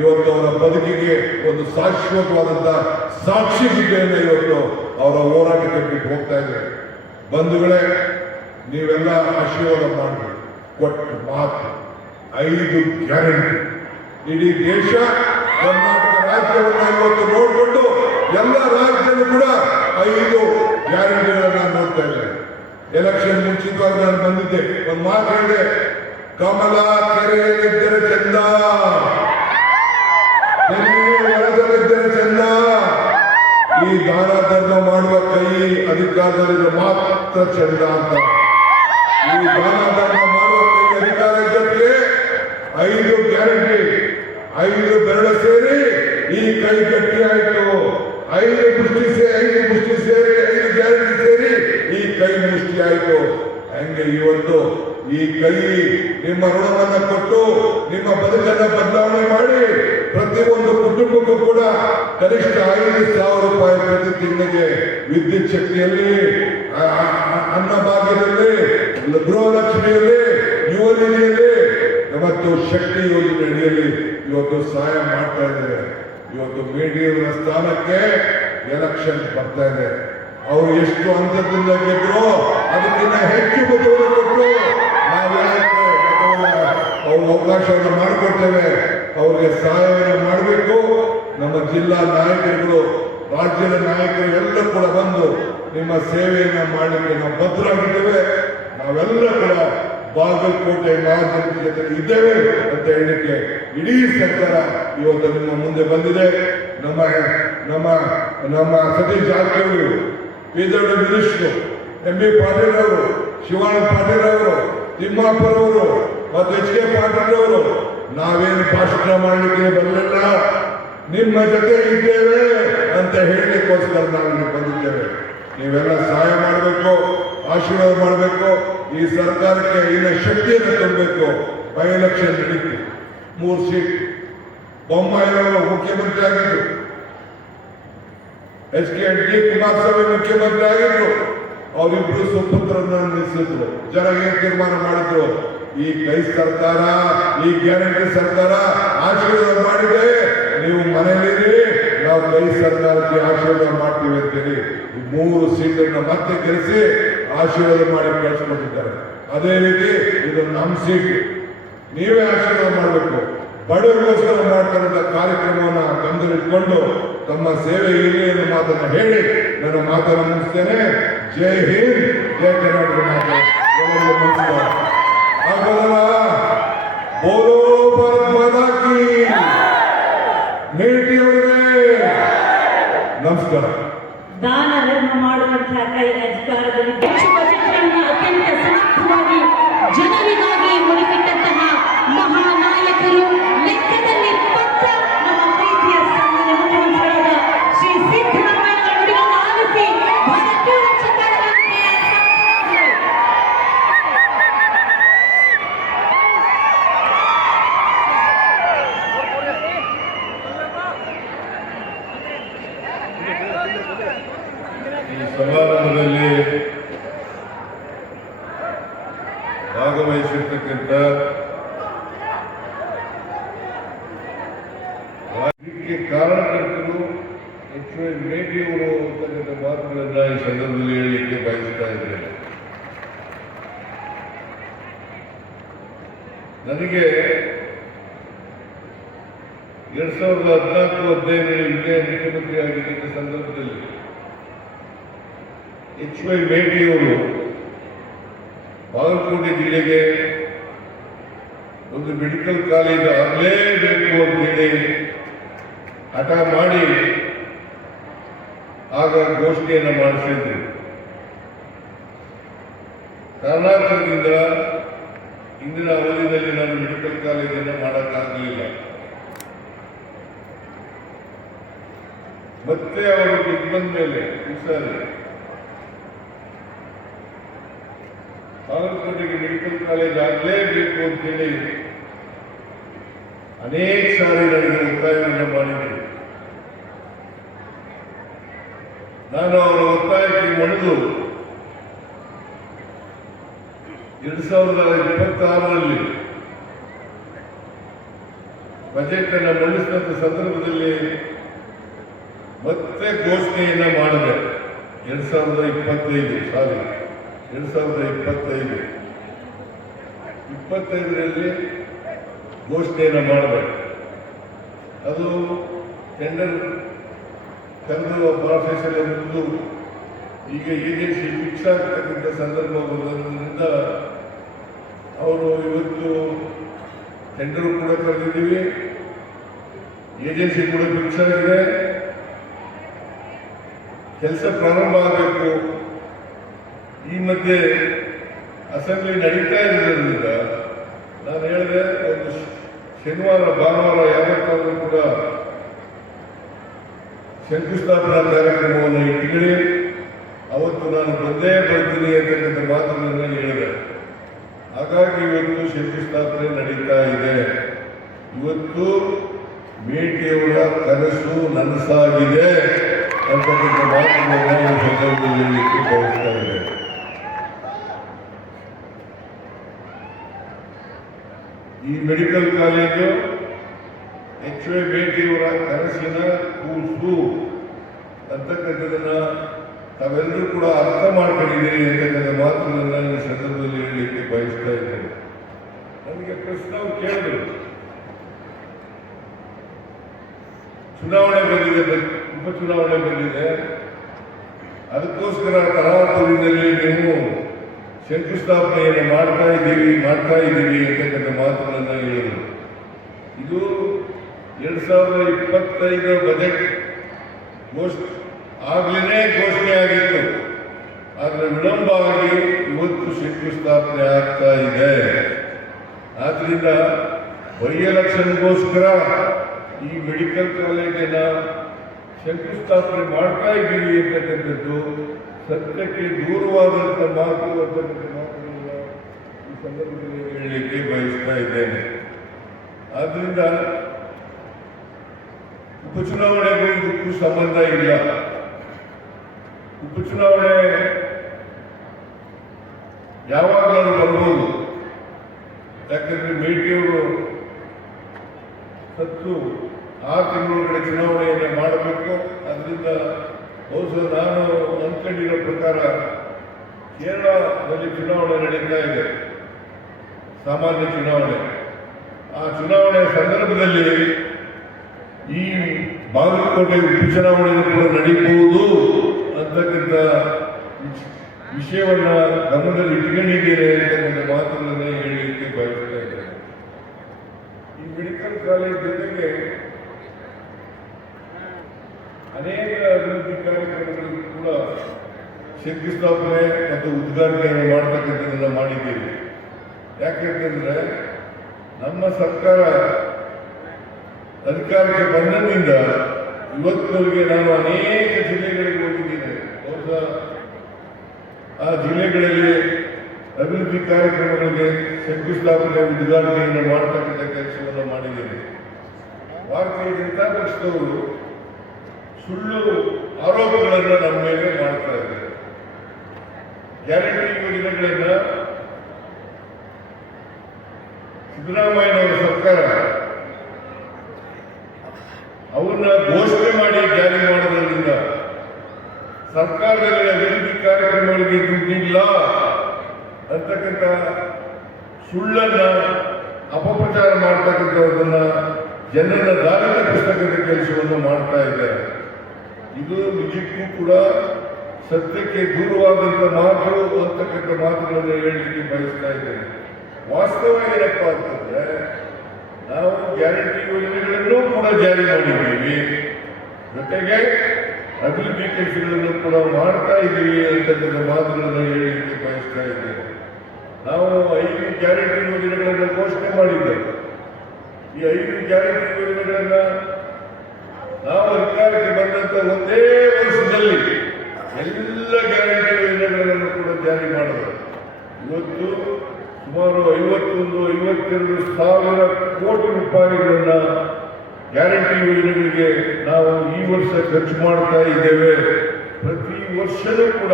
ಇವತ್ತು ಅವರ ಬದುಕಿಗೆ ಒಂದು ಶಾಶ್ವತವಾದಂತಹ ಸಾಕ್ಷಿಯನ್ನು ಇವತ್ತು ಅವರ ಹೋರಾಟಕ್ಕೆ ಬಿಟ್ಟು ಹೋಗ್ತಾ ಇದ್ದಾರೆ. ಬಂಧುಗಳೇ, ನೀವೆಲ್ಲ ಆಶೀರ್ವಾದ ಮಾಡಿ ಕೊಟ್ಟು ಮಾತು 5 ಗ್ಯಾರಂಟಿ. ಇಡೀ ದೇಶ ಕರ್ನಾಟಕ ರಾಜ್ಯವನ್ನು ಇವತ್ತು ನೋಡಿಕೊಂಡು ಎಲ್ಲ ರಾಜ್ಯಗಳು ಕೂಡ 5 ಗ್ಯಾರಂಟಿಗಳನ್ನ ನೋಡ್ತಾ ಇದ್ದಾರೆ. ಎಲೆಕ್ಷನ್ ಮುಂಚಿತವಾಗಿ ನಾನು ಬಂದಿದ್ದೆ, ಒಂದು ಮಾತು ಹೇಳಿದೆ, ಕಮಲ ಕೆರೆಯಲ್ಲಿದ್ದರೆ ಚಂದ, ಹೊರದಲ್ಲಿದ್ದರೆ ಚಂದ. ಈ ದಾನ ಧರ್ಮ ಮಾಡುವ ಕೈ ಅಧಿಕಾರದಲ್ಲಿದ್ದರೆ ಮಾತ್ರ ಚಂದ ಅಂತ. ಈ ದಾನ ಧರ್ಮ ಮಾಡುವ ಕೈ ಅಧಿಕಾರ ಇದ್ದಕ್ಕೆ 5 ಗ್ಯಾರಂಟಿ, 5 ಬೆರಳು ಸೇರಿ ಈ ಕೈ ಗಟ್ಟಿ ಆಯ್ತು. 5 ಮುಷ್ಟಿ ಸೇರಿ 5 ಗ್ಯಾರಂಟಿ ಸೇರಿ ಈ ಕೈ ಮುಷ್ಟಿ ಆಯ್ತು. ಹಂಗೆ ಇವತ್ತು ಈ ಕೈ ನಿಮ್ಮ ಋಣವನ್ನ ಕೊಟ್ಟು ನಿಮ್ಮ ಬದುಕನ್ನ ಬದಲಾವಣೆ ಮಾಡಿ ಪ್ರತಿಯೊಂದು ಕುಟುಂಬಕ್ಕೂ ಕೂಡ ಕನಿಷ್ಠ 5,000 ರೂಪಾಯಿ ಪ್ರತಿ ತಿಂಗಳಿಗೆ ವಿದ್ಯುತ್ ಶಕ್ತಿಯಲ್ಲಿ, ಅನ್ನಭಾಗ್ಯದಲ್ಲಿ, ಗೃಹಲಕ್ಷ್ಮಿಯಲ್ಲಿ, ಯುವ ನಿಧಿಯಲ್ಲಿ ಮತ್ತು ಶಕ್ತಿ ಯೋಜನೆ ಅಡಿಯಲ್ಲಿ ಇವತ್ತು ಸಹಾಯ ಮಾಡ್ತಾ ಇದ್ದಾರೆ. ಇವತ್ತು ಮೇಡಿಯವರ ಸ್ಥಾನಕ್ಕೆ ಎಲೆಕ್ಷನ್ ಬರ್ತಾ ಇದೆ. ಅವರು ಎಷ್ಟು ಹಂತದಿಂದ ಗೆದ್ರು ಅದಕ್ಕಿಂತ ಹೆಚ್ಚು ಮತವನ್ನು ಕೊಟ್ಟು ನಾವು ಅವ್ರ ಅವಕಾಶವನ್ನು ಮಾಡಿಕೊಡ್ತೇವೆ. ಅವ್ರಿಗೆ ಸಹಾಯವನ್ನು ಮಾಡಬೇಕು. ನಮ್ಮ ಜಿಲ್ಲಾ ನಾಯಕರುಗಳು, ರಾಜ್ಯದ ನಾಯಕರು ಎಲ್ಲ ಕೂಡ ಬಂದು ನಿಮ್ಮ ಸೇವೆಯನ್ನು ಮಾಡಲಿಕ್ಕೆ ನಾವು ಬದ್ಧರಾಗಿದ್ದೇವೆ. ನಾವೆಲ್ಲ ಕೂಡ ಬಾಗಲಕೋಟೆ ಮಹಾಜನತೆ ಜೊತೆ ಇದ್ದೇವೆ ಅಂತ ಹೇಳಲಿಕ್ಕೆ ಇಡೀ ಸರ್ಕಾರ ಇವತ್ತು ನಿಮ್ಮ ಮುಂದೆ ಬಂದಿದೆ. ನಮ್ಮ ನಮ್ಮ ನಮ್ಮ Satish Jarkiholi, PWD minister MB Patil ಅವರು, ಶಿವಾನಂದ ಪಾಟೀಲ್ ಅವರು, ತಿಮ್ಮಾಪುರ್ ಅವರು ಮತ್ತು HK ಪಾಟೀಲ್ ಅವರು ನಾವೇನು ಭಾಷಣ ಮಾಡಲಿಕ್ಕೆ ಬರಲಿಲ್ಲ, ನಿಮ್ಮ ಜೊತೆ ಇದ್ದೇವೆ ಅಂತ ಹೇಳಲಿಕ್ಕೋಸ್ಕರ ನಾವು ಇಲ್ಲಿ ಬಂದಿದ್ದೇವೆ. ನೀವೆಲ್ಲ ಸಹಾಯ ಮಾಡಬೇಕು, ಆಶೀರ್ವಾದ ಮಾಡಬೇಕು. ಈ ಸರ್ಕಾರಕ್ಕೆ ಇನ್ನ ಶಕ್ತಿಯನ್ನು ತುಂಬಬೇಕು. ಬೈ ಎಲೆಕ್ಷನ್ ನಡೀತು, 3 ಸೀಟ್. ಬೊಮ್ಮಾಯಿಯವರು ಮುಖ್ಯಮಂತ್ರಿ ಆಗಿದ್ರು, HK ಕುಮಾರಸ್ವಾಮಿ ಮುಖ್ಯಮಂತ್ರಿ ಆಗಿದ್ರು. ಅವರಿಬ್ರು ಸುಪುತ್ರರನ್ನ ನಿಲ್ಲಿಸಿದ್ರು. ಜನ ಏನ್ ತೀರ್ಮಾನ ಮಾಡಿದ್ರು? ಈ ಕೈ ಸರ್ಕಾರ, ಈ ಗ್ಯಾರಂಟಿ ಸರ್ಕಾರ ಆಶೀರ್ವಾದ ಮಾಡಿದೆ, ನೀವು ಮನೆಯಲ್ಲಿರಿ, ನಾವು ಕೈ ಸರ್ಕಾರಕ್ಕೆ ಆಶೀರ್ವಾದ ಮಾಡ್ತೀವಿ ಅಂತೇಳಿ 3 ಸೀಟನ್ನು ಮತ್ತೆ ಗೆಲ್ಲಿಸಿ ಆಶೀರ್ವಾದ ಮಾಡಿ ಕಳಿಸ್ಕೊಟ್ಟಿದ್ದಾರೆ. ಅದೇ ರೀತಿ ಇದು ನಮ್ಮ ಸೀಟ್, ನೀವೇ ಆಶೀರ್ವಾದ ಮಾಡಬೇಕು. ಬಡವರಿಗೋಸ್ಕರ ಮಾಡ್ತಾರಂತ ಕಾರ್ಯಕ್ರಮವನ್ನು ಗಮನದಲ್ಲಿಟ್ಕೊಂಡು ತಮ್ಮ ಸೇವೆ ಇರಲಿ ಅನ್ನೋ ಮಾತನ್ನು ಹೇಳಿ ನನ್ನ ಮಾತನ್ನು ಮುಗಿಸ್ತೇನೆ. ಜೈ ಹಿಂದ್, ಜೈ ಕರ್ನಾಟಕ ಮಾತೆ. ಎಲ್ಲರಿಗೂ ನಮಸ್ಕಾರ. ಹಾಗಾದಲ್ಲ, ಬೋಲೋ ಭಾರತ್ ಮಾತಾ ಕಿ. ಮೇಟಿಯವರೇ ನಮಸ್ಕಾರ. ದಾನ ಧರ್ಮ ಮಾಡುವಂತಹ ಕೈ ಅಧಿಕಾರದಲ್ಲಿ ದೇಶದ ಚಿತ್ರವನ್ನು ಅತ್ಯಂತ ಸಮರ್ಥವಾಗಿ ಜನರಿಗಾಗಿ ಮುಡಿಪಿಟ್ಟಂತಹ ಮಹಾನಾಯಕರು, ಲೆಕ್ಕದಲ್ಲಿ ಪಕ್ಕ ನಮ್ಮ ಪ್ರೀತಿಯ ಸಾಮಾನ್ಯ ಮುಖ್ಯಮಂತ್ರಿಗಳಾದ ಶ್ರೀ ಸಿದ್ದರಾಮಯ್ಯ ನುಡಿಯನ್ನು ಆಲಿಸಿ ಭಾರತೀಯ ಚಿತ್ರಗಳಿಗೆ ಈ ಸಮಾರಂಭದಲ್ಲಿ ಭಾಗವಹಿಸಿರ್ತಕ್ಕಂಥ ಇದಕ್ಕೆ ಕಾರಣಕರ್ತರು ಮೇಟಿಯವರು ಅಂತಕ್ಕಂಥ ಮಾತುಗಳನ್ನ ಈ ಸಂದರ್ಭದಲ್ಲಿ ಹೇಳಲಿಕ್ಕೆ ಬಯಸ್ತಾ ಇದ್ದೇನೆ. ನನಗೆ 2014-15 ಇಂಡಿಯಾ ಮುಖ್ಯಮಂತ್ರಿ ಆಗಿದ್ದ ಸಂದರ್ಭದಲ್ಲಿ HY ಮೇಟಿಯವರು ಬಾಗಲಕೋಟೆ ಜಿಲ್ಲೆಗೆ ಒಂದು ಮೆಡಿಕಲ್ ಕಾಲೇಜ್ ಆಗಲೇಬೇಕು ಅಂತೇಳಿ ಹಠ ಮಾಡಿ ಆಗ ಘೋಷಣೆಯನ್ನು ಮಾಡಿಸಿದ್ರು. ಕಾರಣಾಂತರದಿಂದ ಇಂದಿನ ಅವಧಿಯಲ್ಲಿ ನಾನು ಮೆಡಿಕಲ್ ಕಾಲೇಜನ್ನು ಮಾಡೋಕ್ಕಾಗಲಿಲ್ಲ. ಮತ್ತೆ ಅವರು ಬಂದ ಮೇಲೆ ಈ ಸಾರಿ ಬಾಗಲಕೋಟೆಗೆ ಮೆಡಿಕಲ್ ಕಾಲೇಜ್ ಆಗಲೇಬೇಕು ಅಂತೇಳಿ ಅನೇಕ ಸಾರಿ ನನಗೆ ಒತ್ತಾಯವನ್ನು ಮಾಡಿದರು. ನಾನು ಅವರ ಒತ್ತಾಯಕ್ಕೆ ಮಣಿದು 2026ರಲ್ಲಿ ಬಜೆಟ್ ಅನ್ನು ಮಂಡಿಸಿದ ಸಂದರ್ಭದಲ್ಲಿ ಮತ್ತೆ ಘೋಷಣೆಯನ್ನ ಮಾಡಿದೆ. 2025ರಲ್ಲಿ ಘೋಷಣೆಯನ್ನು ಮಾಡಿದೆ. ಅದು ಟೆಂಡರ್ ಕರೆದು ಪ್ರಾಸೆಸ್ ಎಲ್ಲ ಮುಗಿದು ಈಗ ಏಜೆನ್ಸಿ ಫಿಕ್ಸ್ ಆಗ್ತಕ್ಕಂಥ ಸಂದರ್ಭ ಬಂದಿದ್ದರಿಂದ ಅವರು ಇವತ್ತು ಟೆಂಡರ್ ಕೂಡ ಕರೆದಿದ್ದೀವಿ, ಏಜೆನ್ಸಿ ಕೂಡ ಫಿಕ್ಸ್ ಆಗಿದೆ, ಕೆಲಸ ಪ್ರಾರಂಭ ಆಗಬೇಕು. ಈ ಮಧ್ಯೆ ಅಸೆಂಬ್ಲಿ ನಡೀತಾ ಇರೋದ್ರಿಂದ ನಾನು ಹೇಳಿದೆ, ಒಂದು ಶನಿವಾರ ಭಾನುವಾರ ಯಾವತ್ತಾದರೂ ಕೂಡ ಶಂಕುಸ್ಥಾಪನಾ ಕಾರ್ಯಕ್ರಮವನ್ನು ಇಟ್ಕೊಳ್ಳಿ, ಅವತ್ತು ನಾನು ಬಂದೇ ಬರ್ತೀನಿ ಅಂತಕ್ಕಂಥ ಮಾತುಗಳನ್ನು ಹೇಳಿದೆ. ಹಾಗಾಗಿ ಇವತ್ತು ಶಂಕುಸ್ಥಾಪನೆ ನಡೀತಾ ಇದೆ. ಇವತ್ತು ಮೇಟಿಯವರ ಕನಸು ನನಸಾಗಿದೆ ಅಂತಕ್ಕಂಥ ಮಾತುಗಳನ್ನು ಈ ಸಂದರ್ಭದಲ್ಲಿ ಹೇಳಲಿಕ್ಕೆ ಬಯಸ್ತಾ ಇದೆ. ಈ ಮೆಡಿಕಲ್ ಕಾಲೇಜು ಎಚ್.ವೈ. ಮೇಟಿಯವರ ಕನಸಿನ ಕೂಸು ಅಂತಕ್ಕಂಥದನ್ನ ತಾವೆಲ್ಲರೂ ಕೂಡ ಅರ್ಥ ಮಾಡ್ಕೊಂಡಿದ್ದೀರಿ ಅಂತಕ್ಕಂಥ ಮಾತುಗಳನ್ನು ಈ ಸಂದರ್ಭದಲ್ಲಿ ಹೇಳಲಿಕ್ಕೆ ಬಯಸ್ತಾ ಇದ್ದೇನೆ. ನನಗೆ ಪ್ರಶ್ನೆ ಕೇಳಿದ್ರು, ಚುನಾವಣೆ ಬಂದಿದೆ, ಉಪಚುನಾವಣೆ ಬಂದಿದೆ, ಅದಕ್ಕೋಸ್ಕರ ತರಾತುರಿನಲ್ಲಿ ನೀವು ಶಂಕುಸ್ಥಾಪನೆಯನ್ನು ಮಾಡ್ತಾ ಇದ್ದೀವಿ ಅಂತಕ್ಕಂಥ ಮಾತುಗಳನ್ನು ಹೇಳಿದರು. ಇದು 2025 ಬಜೆಟ್ ಆಗಲೇ ಘೋಷಣೆ ಆಗಿತ್ತು, ಆದರೆ ವಿಳಂಬ ಆಗಿ ಇವತ್ತು ಶಂಕುಸ್ಥಾಪನೆ ಆಗ್ತಾ ಇದೆ. ಆದ್ರಿಂದ ಬೈ ಎಲೆಕ್ಷನ್ಗೋಸ್ಕರ ಈ ಮೆಡಿಕಲ್ ಕಾಲೇಜನ್ನ ಶಂಕುಸ್ಥಾಪನೆ ಮಾಡ್ತಾ ಇದ್ದೀವಿ ಅಂತಕ್ಕಂಥದ್ದು ಸತ್ಯಕ್ಕೆ ದೂರವಾದಂಥ ಮಾತು ಅಂತಕ್ಕಂಥ ಮಾತುಗಳನ್ನ ಈ ಸಂದರ್ಭದಲ್ಲಿ ಹೇಳಲಿಕ್ಕೆ ಬಯಸ್ತಾ ಇದ್ದೇನೆ. ಆದ್ರಿಂದ ಉಪಚುನಾವಣೆಗೂ ಇದಕ್ಕೂ ಸಂಬಂಧ ಇಲ್ಲ. ಉಪಚುನಾವಣೆ ಯಾವಾಗಲೂ ಬರ್ಬೋದು, ಯಾಕಂದ್ರೆ ಮೇಟಿಯವರು ಸತ್ತು 6 ತಿಂಗಳೊಳಗಡೆ ಚುನಾವಣೆಯನ್ನು ಮಾಡಬೇಕು. ಅದರಿಂದ ಬಹುಶಃ ನಾನು ಅಂದ್ಕೊಂಡಿರೋ ಪ್ರಕಾರ ಕೇರಳದಲ್ಲಿ ಚುನಾವಣೆ ನಡೀತಾ ಇದೆ, ಸಾಮಾನ್ಯ ಚುನಾವಣೆ. ಆ ಚುನಾವಣೆಯ ಸಂದರ್ಭದಲ್ಲಿ ಈ ಬಾಗಲಕೋಟೆ ಉಪಚುನಾವಣೆ ಕೂಡ ನಡೀಬಹುದು ಅಂತಕ್ಕಂಥ ವಿಷಯವನ್ನ ಗಮನದಲ್ಲಿ ಇಟ್ಕೊಂಡಿದ್ದೇನೆ ಅಂತಕ್ಕಂಥ ಮಾತುಗಳನ್ನ ಹೇಳಲಿಕ್ಕೆ ಬಯಸ್ತಾ ಇದ್ದೇನೆ. ಈ ಮೆಡಿಕಲ್ ಕಾಲೇಜ್ ಜೊತೆಗೆ ಅನೇಕ ಅಭಿವೃದ್ಧಿ ಕಾರ್ಯಕ್ರಮಗಳಿಗೂ ಕೂಡ ಶಂಕುಸ್ಥಾಪನೆ ಮತ್ತು ಉದ್ಘಾಟನೆಯನ್ನು ಮಾಡತಕ್ಕಂಥದ್ದನ್ನು ಮಾಡಿದ್ದೇವೆ. ಯಾಕೆಂತಂದ್ರೆ ನಮ್ಮ ಸರ್ಕಾರ ಅಧಿಕಾರಕ್ಕೆ ಬಂದಿನಿಂದ ಇವತ್ತಿನವರೆಗೆ ನಾನು ಅನೇಕ ಜಿಲ್ಲೆಗಳಿಗೆ ಹೋಗಿದ್ದೇನೆ. ಬಹುಶಃ ಆ ಜಿಲ್ಲೆಗಳಲ್ಲಿ ಅಭಿವೃದ್ಧಿ ಕಾರ್ಯಕ್ರಮಗಳಿಗೆ ಶಂಕುಸ್ಥಾಪನೆ ಉದ್ಘಾಟನೆಯನ್ನು ಮಾಡತಕ್ಕಂಥ ಕೆಲಸವನ್ನು ಮಾಡಿದ್ದೇನೆ. ಭಾರತೀಯ ಜನತಾ ಪಕ್ಷದವರು ಸುಳ್ಳು ಆರೋಪಗಳನ್ನು ನಮ್ಮ ಮೇಲೆ ಮಾಡ್ತಾ ಇದ್ದಾರೆ. ಗ್ಯಾರಂಟಿ ಯೋಜನೆಗಳನ್ನ ಸಿದ್ದರಾಮಯ್ಯನವರ ಸರ್ಕಾರ ಅವನ್ನ ಘೋಷಣೆ ಮಾಡಿ ಜಾರಿ ಮಾಡೋದ್ರಿಂದ ಸರ್ಕಾರದಲ್ಲಿ ಅಭಿವೃದ್ಧಿ ಕಾರ್ಯಕ್ರಮಗಳಿಗೆ ದುಡ್ಡಿಲ್ಲ ಅಂತಕ್ಕಂಥ ಸುಳ್ಳನ್ನ ಅಪಪ್ರಚಾರ ಮಾಡ್ತಕ್ಕಂಥದ್ದನ್ನ ಜನರನ್ನ ದಾರಿ ತಪ್ಪಿಸ್ತಕ್ಕಂಥ ಕೆಲಸವನ್ನು ಮಾಡ್ತಾ ಇದ್ದಾರೆ. ಇದು ನಿಜಕ್ಕೂ ಕೂಡ ಸತ್ಯಕ್ಕೆ ದೂರವಾದಂಥ ಮಾತು ಅಂತಕ್ಕಂಥ ಮಾತುಗಳನ್ನು ಹೇಳಲಿಕ್ಕೆ ಬಯಸ್ತಾ ಇದ್ದೇನೆ. ವಾಸ್ತವ ಏನಪ್ಪಾ ಅಂತಂದ್ರೆ ನಾವು ಗ್ಯಾರಂಟಿ ಯೋಜನೆಗಳನ್ನೂ ಕೂಡ ಜಾರಿ ಮಾಡಿದ್ದೀವಿ. ಜೊತೆಗೆ ಅಭಿವೃದ್ಧಿ ಕೆಲಸಗಳನ್ನು ಕೂಡ ಮಾಡ್ತಾ ಇದ್ದೀವಿ ಅಂತಕ್ಕಂಥ ಮಾತುಗಳನ್ನು ಹೇಳಲಿಕ್ಕೆ ಬಯಸ್ತಾ ಇದ್ದೇವೆ. ನಾವು 5 ಗ್ಯಾರಂಟಿ ಯೋಜನೆಗಳನ್ನು ಘೋಷಣೆ ಮಾಡಿದ್ದೇವೆ. ಈ 5 ಗ್ಯಾರಂಟಿ ಯೋಜನೆಗಳನ್ನ ನಾವು ಅಧಿಕಾರಕ್ಕೆ ಬಂದಂತ ಒಂದೇ ವರ್ಷದಲ್ಲಿ ಎಲ್ಲ ಗ್ಯಾರಂಟಿ ಯೋಜನೆಗಳನ್ನು ಕೂಡ ಜಾರಿ ಮಾಡಿದ್ರು. ಇವತ್ತು ಸುಮಾರು 51-52 ಸಾವಿರ ಕೋಟಿ ರೂಪಾಯಿಗಳನ್ನ ಗ್ಯಾರಂಟಿ ಯೋಜನೆಗಳಿಗೆ ನಾವು ಈ ವರ್ಷ ಖರ್ಚು ಮಾಡ್ತಾ ಇದ್ದೇವೆ. ಪ್ರತಿ ವರ್ಷವೂ ಕೂಡ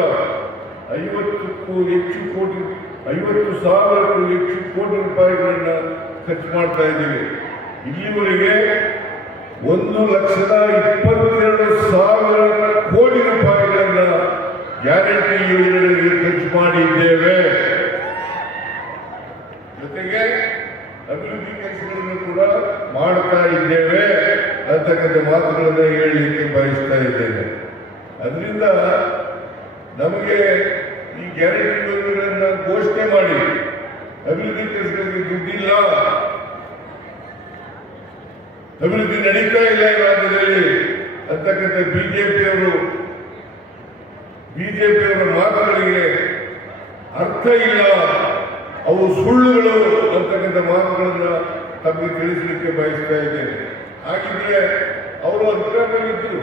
50ಕ್ಕೂ ಹೆಚ್ಚು ಕೋಟಿ 50 ಸಾವಿರಕ್ಕೂ ಹೆಚ್ಚು ಕೋಟಿ ರೂಪಾಯಿಗಳನ್ನ ಖರ್ಚು ಮಾಡ್ತಾ ಇದ್ದೀವಿ. ಇಲ್ಲಿವರೆಗೆ 1,22,000 ಕೋಟಿ ರೂಪಾಯಿಗಳನ್ನ ಗ್ಯಾರಂಟಿ ಯೋಜನೆಗಳಿಗೆ ಖರ್ಚು ಮಾಡಿದ್ದೇವೆ. ಜೊತೆಗೆ ಅಭಿವೃದ್ಧಿ ಕೆಲಸಗಳನ್ನು ಕೂಡ ಮಾಡ್ತಾ ಇದ್ದೇವೆ ಅಂತಕ್ಕಂಥ ಮಾತುಗಳನ್ನು ಹೇಳಲಿಕ್ಕೆ ಬಯಸ್ತಾ ಇದ್ದೇನೆ. ಅದರಿಂದ ನಮಗೆ ಈ ಗ್ಯಾರಂಟಿ ಯೋಜನೆಗಳನ್ನ ಘೋಷಣೆ ಮಾಡಿ ಅಭಿವೃದ್ಧಿ ಕೆಲಸಗಳಿಗೆ ದುಡ್ಡಿಲ್ಲ, ಅಭಿವೃದ್ಧಿ ನಡೀತಾ ಇಲ್ಲ ಈ ರಾಜ್ಯದಲ್ಲಿ ಅಂತಕ್ಕಂಥ ಬಿಜೆಪಿಯವರ ಮಾತುಗಳಿಗೆ ಅರ್ಥ ಇಲ್ಲ, ಅವು ಸುಳ್ಳುಗಳು ಅಂತಕ್ಕಂಥ ಮಾತುಗಳನ್ನ ತಮಗೆ ತಿಳಿಸಲಿಕ್ಕೆ ಬಯಸ್ತಾ ಇದ್ದೇನೆ. ಹಾಗಿದ್ರೆ ಅವರು ಅಧಿಕಾರದಲ್ಲಿದ್ದರು,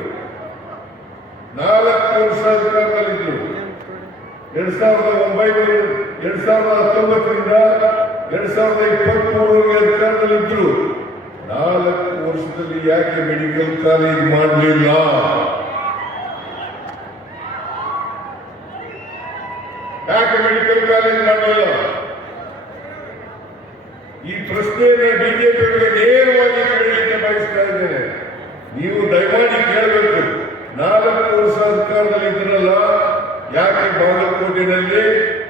4 ವರ್ಷ ಅಧಿಕಾರದಲ್ಲಿದ್ದರು. 2019ರಿಂದ 2023 ಅಧಿಕಾರದಲ್ಲಿದ್ದರು. 4 ವರ್ಷದಲ್ಲಿ ಯಾಕೆ ಮೆಡಿಕಲ್ ಕಾಲೇಜ್ ಮಾಡಲಿಲ್ಲ? ಯಾಕೆ ಮೆಡಿಕಲ್ ಕಾಲೇಜ್ ಮಾಡಲಿಲ್ಲ? ಈ ಪ್ರಶ್ನೆಯನ್ನು ಬಿಜೆಪಿಯವರಿಗೆ ನೇರವಾಗಿ ಕೇಳಲಿಕ್ಕೆ ಬಯಸ್ತಾ ಇದ್ದೇನೆ. ನೀವು ದಯಮಾಡಿ ಕೇಳಬೇಕು. 4 ವರ್ಷ ಅಧಿಕಾರದಲ್ಲಿ ಇದ್ರಲ್ಲ, ಯಾಕೆ ಬಾಗಲಕೋಟೆಯಲ್ಲಿ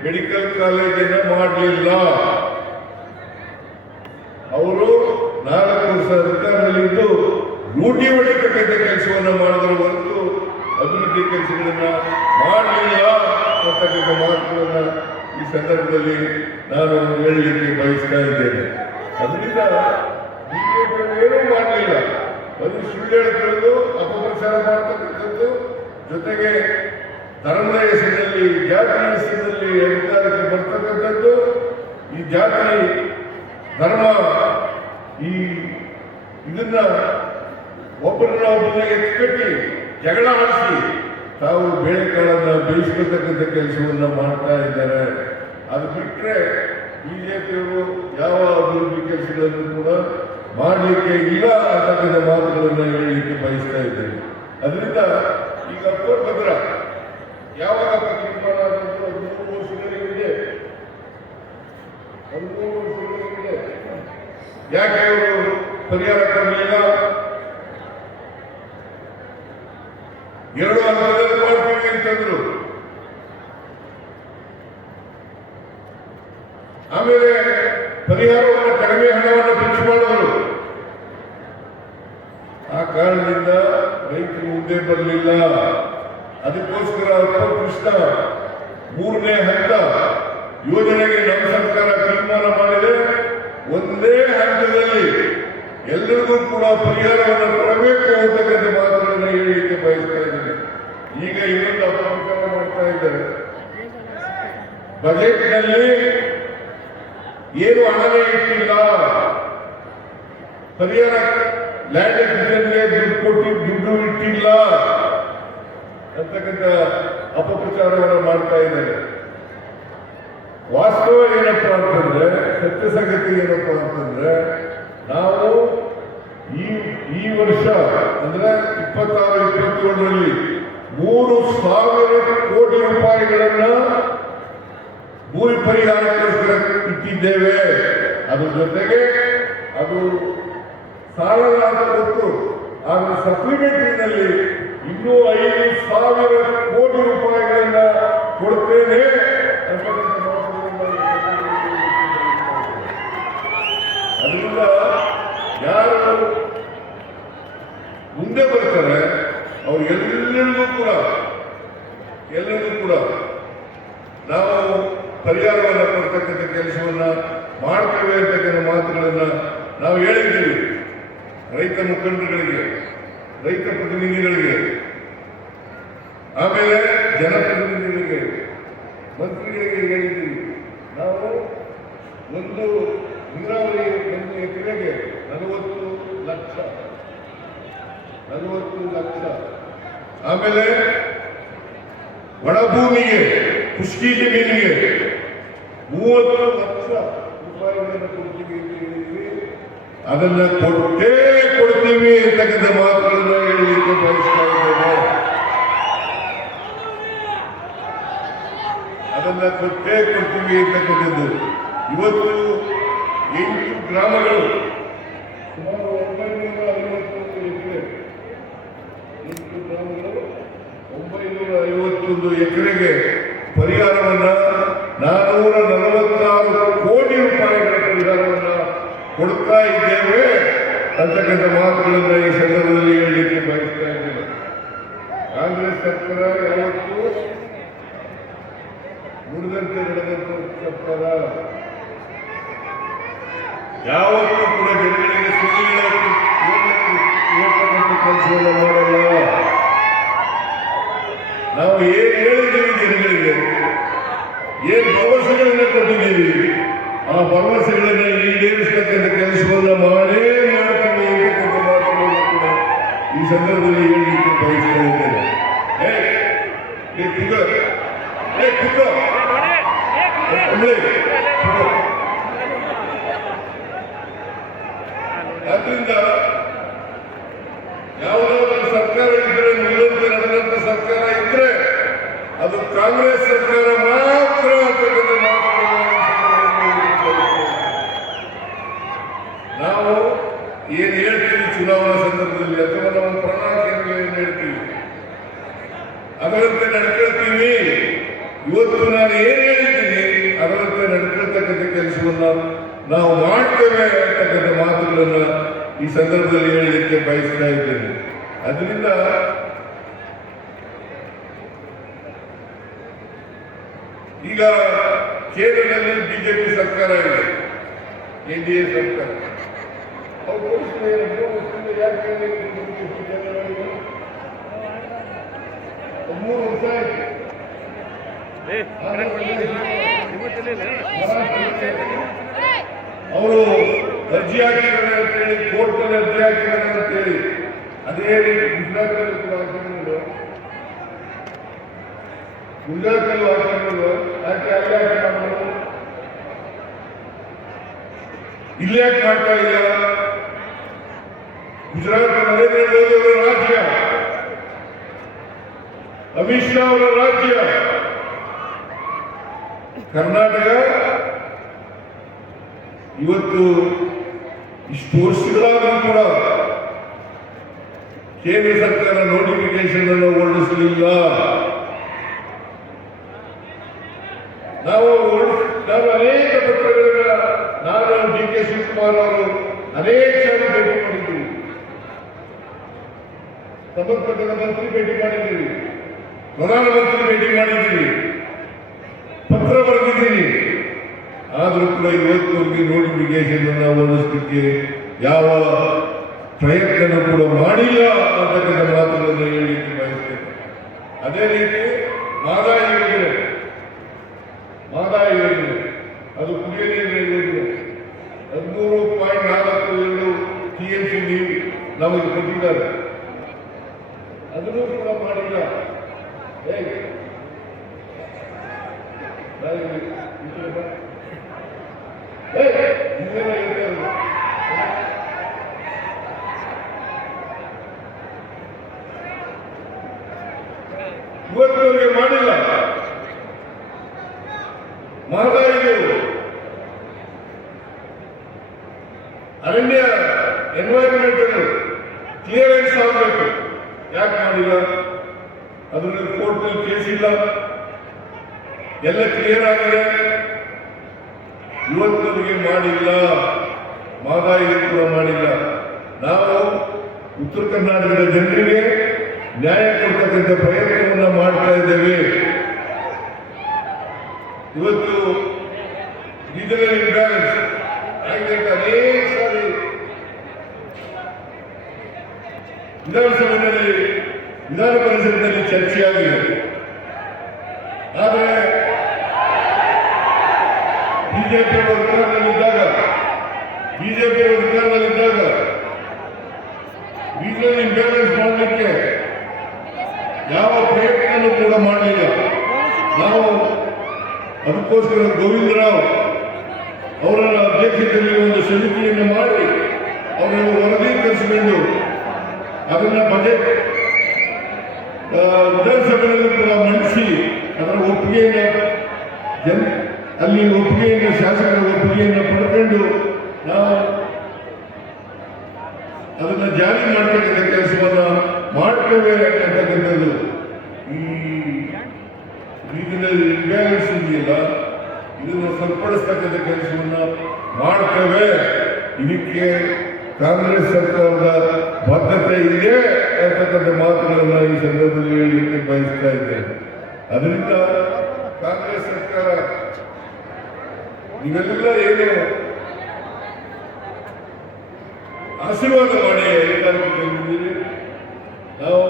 ಮೆಡಿಕಲ್ ಕಾಲೇಜನ್ನು ಮಾಡಲಿಲ್ಲ? ಅವರು 4 ವರ್ಷ ಅಧಿಕಾರದಲ್ಲಿದ್ದು ಲೂಟಿ ಹೊಡಿತಕ್ಕಂಥ ಕೆಲಸವನ್ನು ಮಾಡಿದ್ರು ಹೊರತು ಅಭಿವೃದ್ಧಿ ಕೆಲಸಗಳನ್ನ ಮಾಡಲಿಲ್ಲ ಅಂತಕ್ಕಂಥ ಮಾತುಗಳನ್ನ ಈ ಸಂದರ್ಭದಲ್ಲಿ ನಾನು ಹೇಳಲಿಕ್ಕೆ ಬಯಸ್ತಾ ಇದ್ದೇನೆ. ಅದರಿಂದ ಬಿಜೆಪಿ ಏನೂ ಮಾಡಲಿಲ್ಲ, ಅದು ಸುಳ್ಳು ಹೇಳ್ತಿರೋದು, ಅಪಪ್ರಚಾರ ಮಾಡತಕ್ಕಂಥದ್ದು, ಜೊತೆಗೆ ಧರ್ಮದ ಹೆಸರಿನಲ್ಲಿ ಜಾತಿ ಹೆಸರಿನಲ್ಲಿ ಅಧಿಕಾರಕ್ಕೆ ಬರ್ತಕ್ಕಂಥದ್ದು, ಈ ಜಾತಿ ಧರ್ಮ ಇದನ್ನ ಒಬ್ಬರನ್ನ ಎತ್ಕಟ್ಟಿ ಜಗಳ ಆಡಿಸಿ ತಾವು ಬೇಳೆಕಾಳನ್ನ ಬೇಯಿಸ್ಕೊಳ್ತಕ್ಕಂಥ ಕೆಲಸವನ್ನ ಮಾಡ್ತಾ ಇದ್ದಾರೆ. ಅದು ಬಿಟ್ಟರೆ ಬಿಜೆಪಿಯವರು ಯಾವ ಅಭಿವೃದ್ಧಿ ಕೆಲಸಗಳನ್ನು ಕೂಡ ಮಾಡಲಿಕ್ಕೆ ಇಲ್ಲ ಅಂತಕ್ಕಂಥ ಮಾತುಗಳನ್ನು ಹೇಳಲಿಕ್ಕೆ ಬಯಸ್ತಾ ಇದ್ದೇನೆ. ಅದರಿಂದ ಈಗ ಭದ್ರ ಯಾವಾಗ ತೀರ್ಮಾನ ಆದಂತೂ 13 ವರ್ಷಗಳ ಹಿಂದೆ ಯಾಕೆ ಅವರು ಪರಿಹಾರ ಕೊಡಲಿಲ್ಲ? 2 ಹಂತದಲ್ಲಿ ಮಾಡ್ತೀವಿ ಅಂತಂದ್ರು. ಆಮೇಲೆ ಪರಿಹಾರವನ್ನು ಕಡಿಮೆ ಹಣವನ್ನು ಫಿಕ್ಸ್ ಮಾಡಿದ್ರು. ಆ ಕಾರಣದಿಂದ ರೈತರು ಮುಂದೆ ಬರಲಿಲ್ಲ. ಅದಕ್ಕೋಸ್ಕರ ಕೃಷ್ಣ 3ನೇ ಹಂತ ಯೋಜನೆಗೆ ನಮ್ಮ ಸರ್ಕಾರ ತೀರ್ಮಾನ ಮಾಡಿದೆ. ಒಂದೇ ಹಂತದಲ್ಲಿ ಎಲ್ಲರಿಗೂ ಕೂಡ ಪರಿಹಾರವನ್ನು ಕೊಡಬೇಕು ಅಂತಕ್ಕಂಥ ಮಾತುಗಳನ್ನು ಹೇಳಲಿಕ್ಕೆ ಬಯಸ್ತಾ ಇದ್ದಾರೆ. ಈಗ ಇನ್ನೊಂದು ಅಪಪ್ರಚಾರ ಮಾಡ್ತಾ ಇದ್ದಾರೆ. ಬಜೆಟ್ನಲ್ಲಿ ಏನು ಹಣವೇ ಇಟ್ಟಿಲ್ಲ, ಪರಿಹಾರ ಲ್ಯಾಂಡ್ ಎಕ್ವಿಷನ್ಗೆ ದುಡ್ಡು ಇಟ್ಟಿಲ್ಲ ಅಂತಕ್ಕಂಥ ಅಪಪ್ರಚಾರವನ್ನು ಮಾಡ್ತಾ ಇದ್ದಾರೆ. ವಾಸ್ತವ ಏನಪ್ಪಾ ಅಂತಂದ್ರೆ, ಸತ್ಯ ಸಂಗತಿ ಏನಪ್ಪಾ ಅಂತಂದ್ರೆ, ನಾವು ಈ ವರ್ಷ ಅಂದ್ರೆ 26-27ರಲ್ಲಿ 3,000 ಕೋಟಿ ರೂಪಾಯಿಗಳನ್ನ ಭೂಮಿ ಪರಿಹಾರಕ್ಕೋಸ್ಕರ ಇಟ್ಟಿದ್ದೇವೆ. ಅದ್ರ ಜೊತೆಗೆ ಅದು ಸಾಲ ಅಂತ ಗೊತ್ತು, ಆದ್ರೆ ಸಪ್ಲಿಮೆಂಟರಿನಲ್ಲಿ ಇನ್ನೂ 5,000 ಕೋಟಿ ರೂಪಾಯಿಗಳನ್ನ ಕೊಡ್ತೇನೆ ಅಂತಕ್ಕಂಥ ಅದರಿಂದ ಯಾರು ಮುಂದೆ ಬರ್ತಾರೆ ಅವ್ರು ಎಲ್ಲರಿಗೂ ಕೂಡ ನಾವು ಪರಿಹಾರವನ್ನು ಕೊಡ್ತಕ್ಕಂಥ ಕೆಲಸವನ್ನ ಮಾಡ್ತೇವೆ ಅಂತಕ್ಕಂಥ ಮಾತುಗಳನ್ನ ನಾವು ಹೇಳಿದ್ದೀವಿ. ರೈತ ಮುಖಂಡರುಗಳಿಗೆ, ರೈತ ಪ್ರತಿನಿಧಿಗಳಿಗೆ, ಆಮೇಲೆ ಜನಪ್ರತಿನಿಧಿಗಳಿಗೆ, ಮಂತ್ರಿಗಳಿಗೆ ಹೇಳಿದ್ದೀವಿ. ನಾವು ಒಂದು ನೀರಾವರಿ ಒಂದು ಎಕರೆಗೆ 40 ಲಕ್ಷ. ಆಮೇಲೆ ಒಣಭೂಮಿಗೆ, ಖುಷ್ಕಿ ಜಮೀನಿಗೆ 30 ಲಕ್ಷ ರೂಪಾಯಿಗಳನ್ನು ಕೊಡ್ತೀವಿ ಅಂತ ಹೇಳಿದ್ವಿ. ಅದನ್ನ ಕೊಟ್ಟೇ ಕೊಡ್ತೀವಿ ಅಂತಕ್ಕಂಥ ಮಾತುಗಳನ್ನು ಹೇಳಲಿಕ್ಕೆ ಬಯಸ್ತಾ ಇದ್ದೇನೆ. ಅದನ್ನ ಕೊಟ್ಟೇ ಕೊಡ್ತೀವಿ ಅಂತಕ್ಕಂಥದ್ದು. ಇವತ್ತು 8 ಗ್ರಾಮಗಳು ಸುಮಾರು 951 ಎಕರೆ, 8 ಗ್ರಾಮಗಳು 951 ಎಕರೆಗೆ ಪರಿಹಾರವನ್ನ 446 ಕೋಟಿ ರೂಪಾಯಿಗಳ ಪರಿಹಾರವನ್ನ ಕೊಡ್ತಾ ಇದ್ದೇವೆ ಅಂತಕ್ಕಂಥ ಮಾತುಗಳನ್ನು ಈ ಸಂದರ್ಭದಲ್ಲಿ ಹೇಳಲಿಕ್ಕೆ ಬಯಸ್ತಾ ಇದ್ದೇನೆ. ಕಾಂಗ್ರೆಸ್ ಸರ್ಕಾರ ಯಾವತ್ತೂ ನುಡಿದಂತೆ ನಡೆದಂತ ಸರ್ಕಾರ, ಯಾವತ್ತೂ ಕೂಡ ಜನಗಳಿಗೆ ಸುದ್ದಿ ಕೆಲಸವನ್ನು ಮಾಡಲ್ಲ. ನಾವು ಏನ್ ಹೇಳಿದ್ದೀವಿ ಜನಗಳಿಗೆ, ಏನ್ ಭರವಸೆಗಳನ್ನ ಕೊಟ್ಟಿದ್ದೀವಿ, ಆ ಭರವಸೆಗಳನ್ನ ಈಡೇರಿಸತಕ್ಕಂಥ ಕೆಲಸವನ್ನ ಮಾಡೇ ಮಾಡ್ತೀವಿ ಅಂತಕ್ಕಂಥ ಮಾತುಗಳನ್ನು ಕೂಡ ಈ ಸಂದರ್ಭದಲ್ಲಿ ಹೇಳಲಿಕ್ಕೆ ಬಯಸ್ತಾ ಇದ್ದೇನೆ. ಆದ್ರಿಂದ ಯಾವುದಾದ್ರೂ ಸರ್ಕಾರ ಇದ್ರೆ, ನಿಲ್ಲಂತೆ ನಡೆದಂತ ಸರ್ಕಾರ ಇದ್ರೆ ಅದು ಕಾಂಗ್ರೆಸ್ ಸರ್ಕಾರ ಮಾತ್ರ ಅಂತಕ್ಕಂಥ ನಾವು ಏನ್ ಹೇಳ್ತೀವಿ ಚುನಾವಣಾ ಸಂದರ್ಭದಲ್ಲಿ, ಅಥವಾ ನಾವು ಪ್ರಣಾಳಿಕೆಗಳನ್ನು ಹೇಳ್ತೀವಿ, ಅದರಂತೆ ನಡ್ಕೊಳ್ತೀವಿ. ಇವತ್ತು ನಾನು ಏನ್ ಹೇಳಿದ್ದೀನಿ ಅದರಂತೆ ನಡ್ಕೊಳ್ತಕ್ಕಂಥ ಕೆಲಸವನ್ನ ನಾವು ಮಾಡ್ತೇವೆ ಅಂತಕ್ಕಂಥ ಮಾತುಗಳನ್ನ ಈ ಸಂದರ್ಭದಲ್ಲಿ ಹೇಳಲಿಕ್ಕೆ ಬಯಸ್ತಾ ಇದ್ದೇನೆ. ಅದರಿಂದ ಈಗ ಕೇಂದ್ರದಲ್ಲಿ ಬಿಜೆಪಿ ಸರ್ಕಾರ ಇದೆ, NDA ಸರ್ಕಾರ. ಅವ್ರು ಯಾಕೆ 3 ವರ್ಷ ಆಯ್ತು. ಅವರು ಅರ್ಜಿ ಹಾಕಿದ್ದಾರೆ ಅಂತೇಳಿ, ಕೋರ್ಟ್ನಲ್ಲಿ ಅರ್ಜಿ ಹಾಕಿದ್ದಾರೆ ಅಂತೇಳಿ, ಅದೇ ರೀತಿ ಗುಜರಾತ್ನಲ್ಲಿ ಕೂಡ ಹಾಕಿದ್ರು. ಗುಜರಾತ್ನಲ್ಲಿ ಹಾಕಿದ್ರು. ಯಾಕೆ ಅಲ್ಲಿ ಯಾಕೆ ಮಾಡೋದು, ಇಲ್ಲಿ ಯಾಕೆ ಮಾಡ್ತಾ ಇಲ್ಲ? ಗುಜರಾತ್ ನರೇಂದ್ರ ಮೋದಿ ಅವರ ರಾಜ್ಯ, ಅಮಿತ್ ಶಾ ಅವರ ರಾಜ್ಯ. ಕರ್ನಾಟಕ ಇವತ್ತು ಇಷ್ಟು ವರ್ಷಗಳಾದರೂ ಕೂಡ ಕೇಂದ್ರ ಸರ್ಕಾರ ನೋಟಿಫಿಕೇಶನ್ ಅನ್ನು ಹೊರಡಿಸಲಿಲ್ಲ. ನಾವು ಅನೇಕ ಪತ್ರಗಳನ್ನ, ನಾನು DK ಶಿವಕುಮಾರ್ ಅವರು ಅನೇಕ ಸಾರಿ ಭೇಟಿ ಮಾಡಿದ್ದೀವಿ, ಸಂಬಂಧಪಟ್ಟ ಮಂತ್ರಿ ಭೇಟಿ ಮಾಡಿದ್ದೀವಿ, ಪ್ರಧಾನಮಂತ್ರಿ ಭೇಟಿ ಮಾಡಿದ್ದೀವಿ, ಪತ್ರ ಬರೆದಿದ್ದೀವಿ. ಆದರೂ ಕೂಡ ಇವತ್ತುವರೆಗೆ ನೋಟಿಫಿಕೇಶನ್ ಅನ್ನು ಹೊರಡಿಸಲಿಕ್ಕೆ ಯಾವ ಪ್ರಯತ್ನ ಕೂಡ ಮಾಡಿಲ್ಲ ಅಂತಕ್ಕಂಥ ಮಾತುಗಳನ್ನು ಹೇಳಲಿಕ್ಕೆ ಬಯಸ್ತೇನೆ. ಅದೇ ರೀತಿ ಮಾದಾಯಿ ಯೋಜನೆ, ಅದು ಕುಡಿಯ ನೀರಿನ ಯೋಜನೆ 13.42 TMC ನೀರು ನಮಗೆ ಕೊಟ್ಟಿದ್ದಾರೆ, ಅದನ್ನು ಕೂಡ ಮಾಡಿಲ್ಲ. ಇವತ್ತವರಿಗೆ ಮಾಡಿಲ್ಲ. ಮಹದಾಯಿಗೆ ಅರಣ್ಯ ಎನ್ವೈರನ್ಮೆಂಟಲ್ ಕ್ಲಿಯರೆನ್ಸ್ ಆಗಬೇಕು, ಯಾಕೆ ಮಾಡಿಲ್ಲ? ಅದರಲ್ಲಿ ಕೋರ್ಟ್ನಲ್ಲಿ ಕೇಸ್ ಇಲ್ಲ, ಎಲ್ಲ ಕ್ಲಿಯರ್ ಆಗಿದೆ. ಇವತ್ತವರಿಗೆ ಮಾಡಿಲ್ಲ, ಮಹದಾಯಿಗೆ ಕೂಡ ಮಾಡಿಲ್ಲ. ನಾವು ಉತ್ತರ ಕರ್ನಾಟಕದ ಜನರಿಗೆ ನ್ಯಾಯ ಕೊಡ್ತಕ್ಕಂಥ ಪ್ರಯತ್ನವನ್ನು ಮಾಡ್ತಾ ಇದ್ದೇವೆ. ಇವತ್ತು ರೀಜನಲ್ ಇಂಬ್ಯಾಲೆನ್ಸ್ ಆಗಿದೆ, ಅನೇಕ ಸಾರಿ ವಿಧಾನಸಭೆಯಲ್ಲಿ ವಿಧಾನ ಪರಿಷತ್ನಲ್ಲಿ ಚರ್ಚೆಯಾಗಿದೆ. ಆದರೆ ಬಿಜೆಪಿ ಅಧಿಕಾರದಲ್ಲಿದ್ದಾಗ ರೀಜನಲ್ ಇಂಬ್ಯಾಲೆನ್ಸ್ ಮಾಡಲಿಕ್ಕೆ ಯಾವ ಪ್ರಯತ್ನ ಕೂಡ ಮಾಡಲಿಲ್ಲ. ನಾವು ಅದಕ್ಕೋಸ್ಕರ ಗೋವಿಂದರಾವ್ ಅವರ ಅಧ್ಯಕ್ಷತೆಯಲ್ಲಿ ಒಂದು ಸಮಿತಿಯನ್ನು ಮಾಡಿ ಅವರನ್ನು ವರದಿ ತರಿಸಿಕೊಂಡು ಅದನ್ನ ಬಜೆಟ್ ವಿಧಾನಸಭೆಯಲ್ಲಿ ಕೂಡ ಮಂಡಿಸಿ ಅದರ ಒಪ್ಪಿಗೆಯನ್ನು ಅಲ್ಲಿ ಒಪ್ಪಿಗೆಯನ್ನು ಶಾಸಕರ ಒಪ್ಪಿಗೆಯನ್ನು ಪಡ್ಕೊಂಡು ನಾವು ಅದನ್ನು ಜಾರಿ ಮಾಡತಕ್ಕಂಥ ಕೆಲಸವನ್ನು ಮಾಡ್ತೇವೆ ಅಂತಕ್ಕಂಥದ್ದು. ಈ ರೀಜನಲ್ ಇಂಬ್ಯಾಲೆನ್ಸ್ ಇದೆಯಲ್ಲ, ಇದನ್ನು ಸರಿಪಡಿಸ್ತಕ್ಕಂಥ ಕೆಲಸವನ್ನು ಮಾಡ್ತೇವೆ. ಇದಕ್ಕೆ ಕಾಂಗ್ರೆಸ್ ಸರ್ಕಾರದ ಬದ್ಧತೆ ಇದೆ ಅಂತಕ್ಕಂಥ ಮಾತುಗಳನ್ನು ಈ ಸಂದರ್ಭದಲ್ಲಿ ಹೇಳಲಿಕ್ಕೆ ಬಯಸ್ತಾ ಇದ್ದೇನೆ. ಅದರಿಂದ ಕಾಂಗ್ರೆಸ್ ಸರ್ಕಾರ ನೀವೆಲ್ಲ ಏನು ಆಶೀರ್ವಾದ ಮಾಡಿ ಅಧಿಕಾರಕ್ಕೆ ಬಂದಿದ್ದೀರಿ, ನಾವು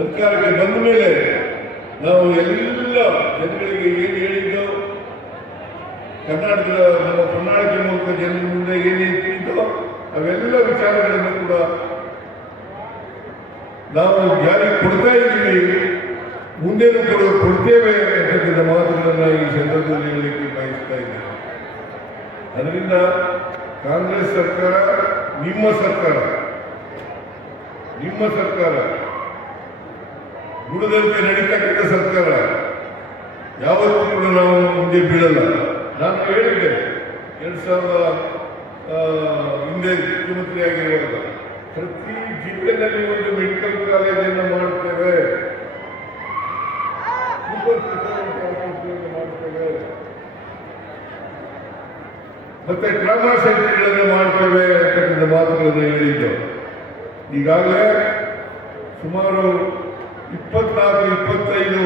ಅಧಿಕಾರಕ್ಕೆ ಬಂದ ಮೇಲೆ ನಾವು ಎಲ್ಲ ಜನಗಳಿಗೆ ಏನು ಹೇಳಿದ್ದೋ, ಕರ್ನಾಟಕದ ನಮ್ಮ ಪ್ರಣಾಳಿಕೆ ಮೂಲಕ ಜನರ ಮುಂದೆ ಏನಿತ್ತು ಅವೆಲ್ಲ ವಿಚಾರಗಳನ್ನು ಕೂಡ ನಾವು ಜಾರಿಗೆ ಕೊಡ್ತಾ ಇದ್ದೀವಿ, ಮುಂದೇನು ಕೂಡ ಕೊಡ್ತೇವೆ ಅಂತಕ್ಕಂಥ ಮಾತುಗಳನ್ನು ಈ ಸಂದರ್ಭದಲ್ಲಿ ಹೇಳಲಿಕ್ಕೆ ಬಯಸ್ತಾ ಇದ್ದೇವೆ. ಅದರಿಂದ ಕಾಂಗ್ರೆಸ್ ಸರ್ಕಾರ ನಿಮ್ಮ ಸರ್ಕಾರ ನುಡಿದಂತೆ ನಡೀತಕ್ಕಂಥ ಸರ್ಕಾರ, ಯಾವತ್ತೂ ಕೂಡ ನಾವು ಮುಂದೆ ಬೀಳಲ್ಲ. ನಾನು ಹೇಳಿದ್ದೆ 2000 ಹಿಂದೆ ಮುಖ್ಯಮಂತ್ರಿ ಆಗಿರುವಾಗ ಪ್ರತಿ ಜಿಲ್ಲೆಯಲ್ಲಿ ಒಂದು ಮೆಡಿಕಲ್ ಕಾಲೇಜನ್ನು ಮಾಡ್ತೇವೆ, ಮಾಡ್ತೇವೆ, ಮತ್ತೆ ಟ್ರಾಮಾ ಸೆಂಟರ್ಗಳನ್ನು ಮಾಡ್ತೇವೆ ಅಂತಕ್ಕಂಥ ಮಾತುಗಳನ್ನು ಹೇಳಿದ್ದು. ಈಗಾಗಲೇ ಸುಮಾರು 24-25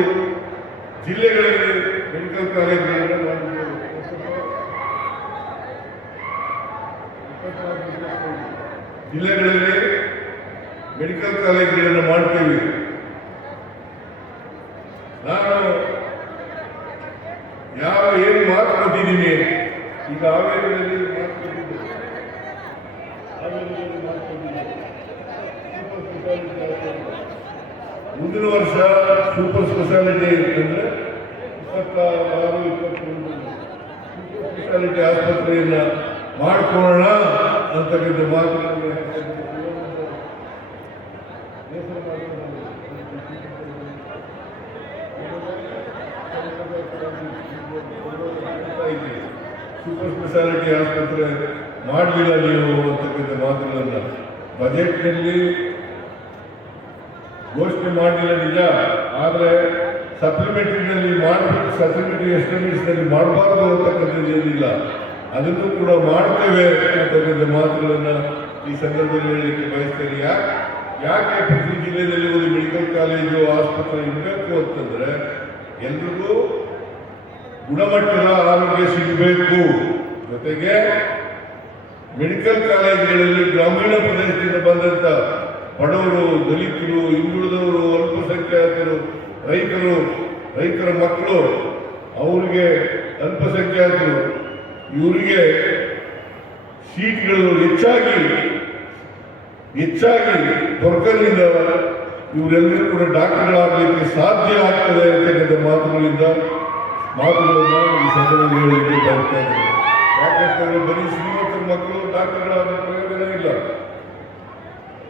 ಜಿಲ್ಲೆಗಳಲ್ಲಿ ಮೆಡಿಕಲ್ ಕಾಲೇಜುಗಳನ್ನು ಮಾಡಿದ್ದೇವೆ. ಜಿಲ್ಲೆಗಳಲ್ಲಿ ಮೆಡಿಕಲ್ ಕಾಲೇಜುಗಳನ್ನು ಮಾಡ್ತೇವೆ. ನಾನು ಏನು ಮಾತು ಕೊಟ್ಟಿದ್ದೀನಿ, ಈಗ ಹಾವೇರಿಯಲ್ಲಿ ಮುಂದಿನ ವರ್ಷ ಸೂಪರ್ ಸ್ಪೆಷಾಲಿಟಿ ಅಂತಂದ್ರೆ 26-27 ಸೂಪರ್ ಸ್ಪೆಷಾಲಿಟಿ ಆಸ್ಪತ್ರೆಯನ್ನ ಮಾಡ್ಕೊಳ್ಳೋಣ ಅಂತಕ್ಕಂಥ ಮಾತುಗಳನ್ನು ಸೂಪರ್ ಸ್ಪೆಷಾಲಿಟಿ ಆಸ್ಪತ್ರೆ ಮಾಡಲಿಲ್ಲ ನೀವು ಅಂತಕ್ಕಂಥ ಮಾತುಗಳನ್ನು ಬಜೆಟ್ನಲ್ಲಿ ಘೋಷಣೆ ಮಾಡಲಿಲ್ಲ ನಿಜ, ಆದರೆ ಸಪ್ಲಿಮೆಂಟರಿನಲ್ಲಿ ಮಾಡಬೇಕು, ಸಪ್ಲಿಮೆಂಟರಿ ಎಸ್ಟಿಮೇಟ್ಸ್ನಲ್ಲಿ ಮಾಡಬಾರ್ದು ಅಂತಕ್ಕಂಥದ್ದು ಏನಿಲ್ಲ, ಅದನ್ನು ಕೂಡ ಮಾಡ್ತೇವೆ ಅಂತಕ್ಕಂಥ ಮಾತುಗಳನ್ನು ಈ ಸಂದರ್ಭದಲ್ಲಿ ಹೇಳಲಿಕ್ಕೆ ಬಯಸ್ತೇನೆ. ಯಾಕೆ ಪ್ರತಿ ಜಿಲ್ಲೆಯಲ್ಲಿ ಒಂದು ಮೆಡಿಕಲ್ ಕಾಲೇಜು ಆಸ್ಪತ್ರೆ ಇರಬೇಕು ಅಂತಂದ್ರೆ ಎಲ್ರಿಗೂ ಗುಣಮಟ್ಟದ ಆರೋಗ್ಯ ಸಿಗಬೇಕು. ಜೊತೆಗೆ ಮೆಡಿಕಲ್ ಕಾಲೇಜುಗಳಲ್ಲಿ ಗ್ರಾಮೀಣ ಪ್ರದೇಶದಿಂದ ಬಂದಂತ ಬಡವರು, ದಲಿತರು, ಹಿಂದುಳಿದವರು, ಅಲ್ಪಸಂಖ್ಯಾತರು, ರೈತರ ಮಕ್ಕಳು, ಅವರಿಗೆ ಅಲ್ಪಸಂಖ್ಯಾತರು, ಇವರಿಗೆ ಸೀಟ್ಗಳು ಹೆಚ್ಚಾಗಿ ದೊರಕಲಿಂದ ಇವರೆಲ್ಲರೂ ಕೂಡ ಡಾಕ್ಟರ್ಗಳಾಗಲಿಕ್ಕೆ ಸಾಧ್ಯ ಆಗ್ತದೆ ಅಂತಕ್ಕಂಥ ಮಾತುಗಳನ್ನು ಈ ಸಂದರ್ಭದಲ್ಲಿ ಹೇಳಲಿಕ್ಕೆ ಬಯಸ್ತಾ ಇದ್ದಾರೆ. ಯಾಕಂತಂದ್ರೆ ಬರೀ ಶ್ರೀಮಂತರ ಮಕ್ಕಳು ಡಾಕ್ಟರ್ಗಳಾದ ಪ್ರಯೋಜನ ಇಲ್ಲ.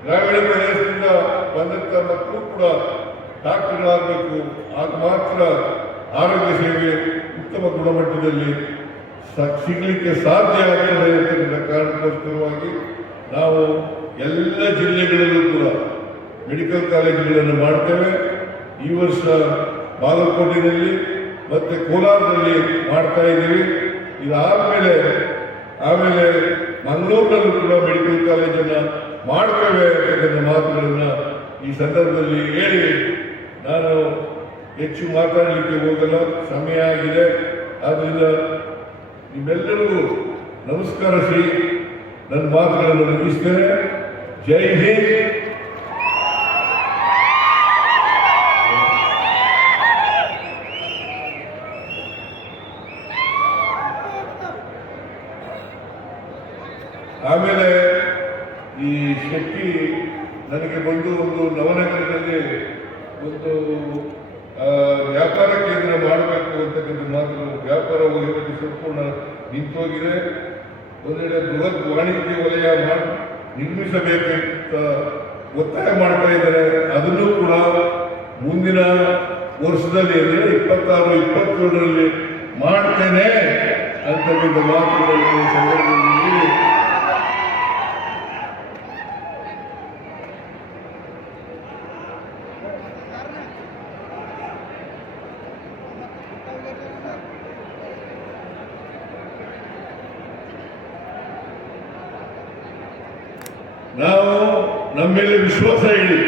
ಗ್ರಾಮೀಣ ಪ್ರದೇಶದಿಂದ ಬಂದಂತ ಮಕ್ಕಳು ಕೂಡ ಡಾಕ್ಟರ್ಗಳಾಗಬೇಕು, ಆಗ ಮಾತ್ರ ಆರೋಗ್ಯ ಸೇವೆ ಉತ್ತಮ ಗುಣಮಟ್ಟದಲ್ಲಿ ಸಿಗಲಿಕ್ಕೆ ಸಾಧ್ಯ ಆಗ್ತದೆ ಅಂತಕ್ಕಂಥ ಕಾರಣಕ್ಕೋಸ್ಕರವಾಗಿ ನಾವು ಎಲ್ಲ ಜಿಲ್ಲೆಗಳಲ್ಲೂ ಕೂಡ ಮೆಡಿಕಲ್ ಕಾಲೇಜುಗಳನ್ನು ಮಾಡ್ತೇವೆ. ಈ ವರ್ಷ ಬಾಗಲಕೋಟೆಯಲ್ಲಿ ಮತ್ತೆ ಕೋಲಾರದಲ್ಲಿ ಮಾಡ್ತಾ ಇದ್ದೀವಿ. ಆಮೇಲೆ ಮಂಗಳೂರಿನಲ್ಲೂ ಕೂಡ ಮೆಡಿಕಲ್ ಕಾಲೇಜನ್ನು ಮಾಡ್ತೇವೆ ಅಂತಕ್ಕಂಥ ಮಾತುಗಳನ್ನು ಈ ಸಂದರ್ಭದಲ್ಲಿ ಹೇಳಿ ನಾನು ಹೆಚ್ಚು ಮಾತಾಡಲಿಕ್ಕೆ ಹೋಗಲ್ಲ, ಸಮಯ ಆಗಿದೆ. ಆದ್ದರಿಂದ ನಿಮ್ಮೆಲ್ಲರಿಗೂ ನಮಸ್ಕಾರ ಶ್ರೀ ನನ್ನ ಮಾತುಗಳನ್ನು ಮುಗಿಸ್ತೇನೆ. ಜೈ ಹಿಂದ್. ಆಮೇಲೆ ಈ ಶೆಟ್ಟಿ ನನಗೆ ಬಂದು ಒಂದು ನವನಗರದಲ್ಲಿ ಒಂದು ವ್ಯಾಪಾರ ಕೇಂದ್ರ ಮಾಡಬೇಕು ಅಂತಕ್ಕಂಥ ಮಾತು, ವ್ಯಾಪಾರ ಇವತ್ತು ಸಂಪೂರ್ಣ ನಿಂತೋಗಿದೆ. ಒಂದೆಡೆ ಬೃಹತ್ ವಾಣಿಜ್ಯ ವಲಯ ನಿರ್ಮಿಸಬೇಕಂತ ಒತ್ತಾಯ ಮಾಡ್ತಾ ಇದ್ದಾರೆ. ಅದನ್ನು ಕೂಡ ಮುಂದಿನ ವರ್ಷದಲ್ಲಿ ಅಂದರೆ 26-27ರಲ್ಲಿ ಮಾಡ್ತೇನೆ ಅಂತಕ್ಕಂಥ ಮಾತುಗಳನ್ನು ಸಂದರ್ಭದಲ್ಲಿ ನಾವು ನಮ್ಮ ಮೇಲೆ ವಿಶ್ವಾಸ ಇಡಿ,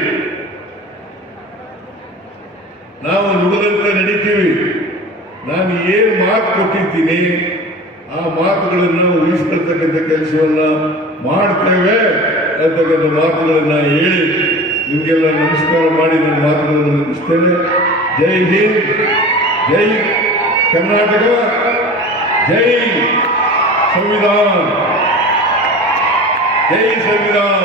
ನಾವು ನುಡಿದಂತೆ ನಡೀತೀವಿ. ನಾನು ಏನು ಮಾತು ಕೊಟ್ಟಿದ್ದೀನಿ ಆ ಮಾತುಗಳನ್ನು ಉಳಿಸ್ತಕ್ಕಂಥ ಕೆಲಸವನ್ನ ಮಾಡ್ತೇವೆ ಅಂತಕ್ಕಂಥ ಮಾತುಗಳನ್ನ ಹೇಳಿ ನಿಮಗೆಲ್ಲ ನಮಸ್ಕಾರ ಮಾಡಿ ನನ್ನ ಮಾತುಗಳನ್ನು ಮುಗಿಸ್ತೇನೆ. ಜೈ ಹಿಂದ್, ಜೈ ಕರ್ನಾಟಕ, ಜೈ ಸಂವಿಧಾನ, ಜೈ ಸಂವಿಧಾನ.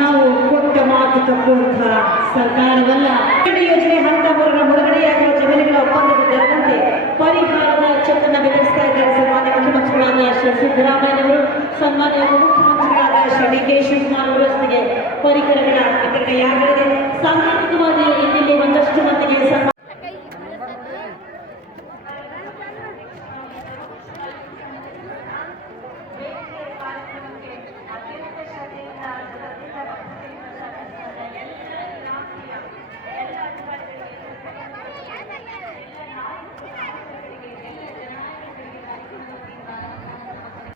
ನಾವು ಕೊಟ್ಟ ಮಾತು ತಪ್ಪುವಂತಹ ಸರ್ಕಾರವಲ್ಲ. ಯೋಜನೆ ಹಂತ 3ರ ಮುಳುಗಡೆಯಾಗಿರುವ ಜಮೀನುಗಳ ಒಪ್ಪಂದದ ದರದಂತೆ ಪರಿಹಾರದ ಚೆಕ್ಕನ್ನು ವಿತರಿಸ್ತಾ ಇದ್ದಾರೆ ಸನ್ಮಾನ್ಯ ಮುಖ್ಯಮಂತ್ರಿಗಳಾದ ಶ್ರೀ ಸಿದ್ದರಾಮಯ್ಯನವರು, ಸನ್ಮಾನ್ಯ ಮುಖ್ಯಮಂತ್ರಿಗಳಾದ ಶ್ರೀ ಡಿ ಕೆ ಶಿವಕುಮಾರ್ ಅವರೊಂದಿಗೆ ಪರಿಕರಗಳ ವಿತರಣೆಯಾಗಿದೆ.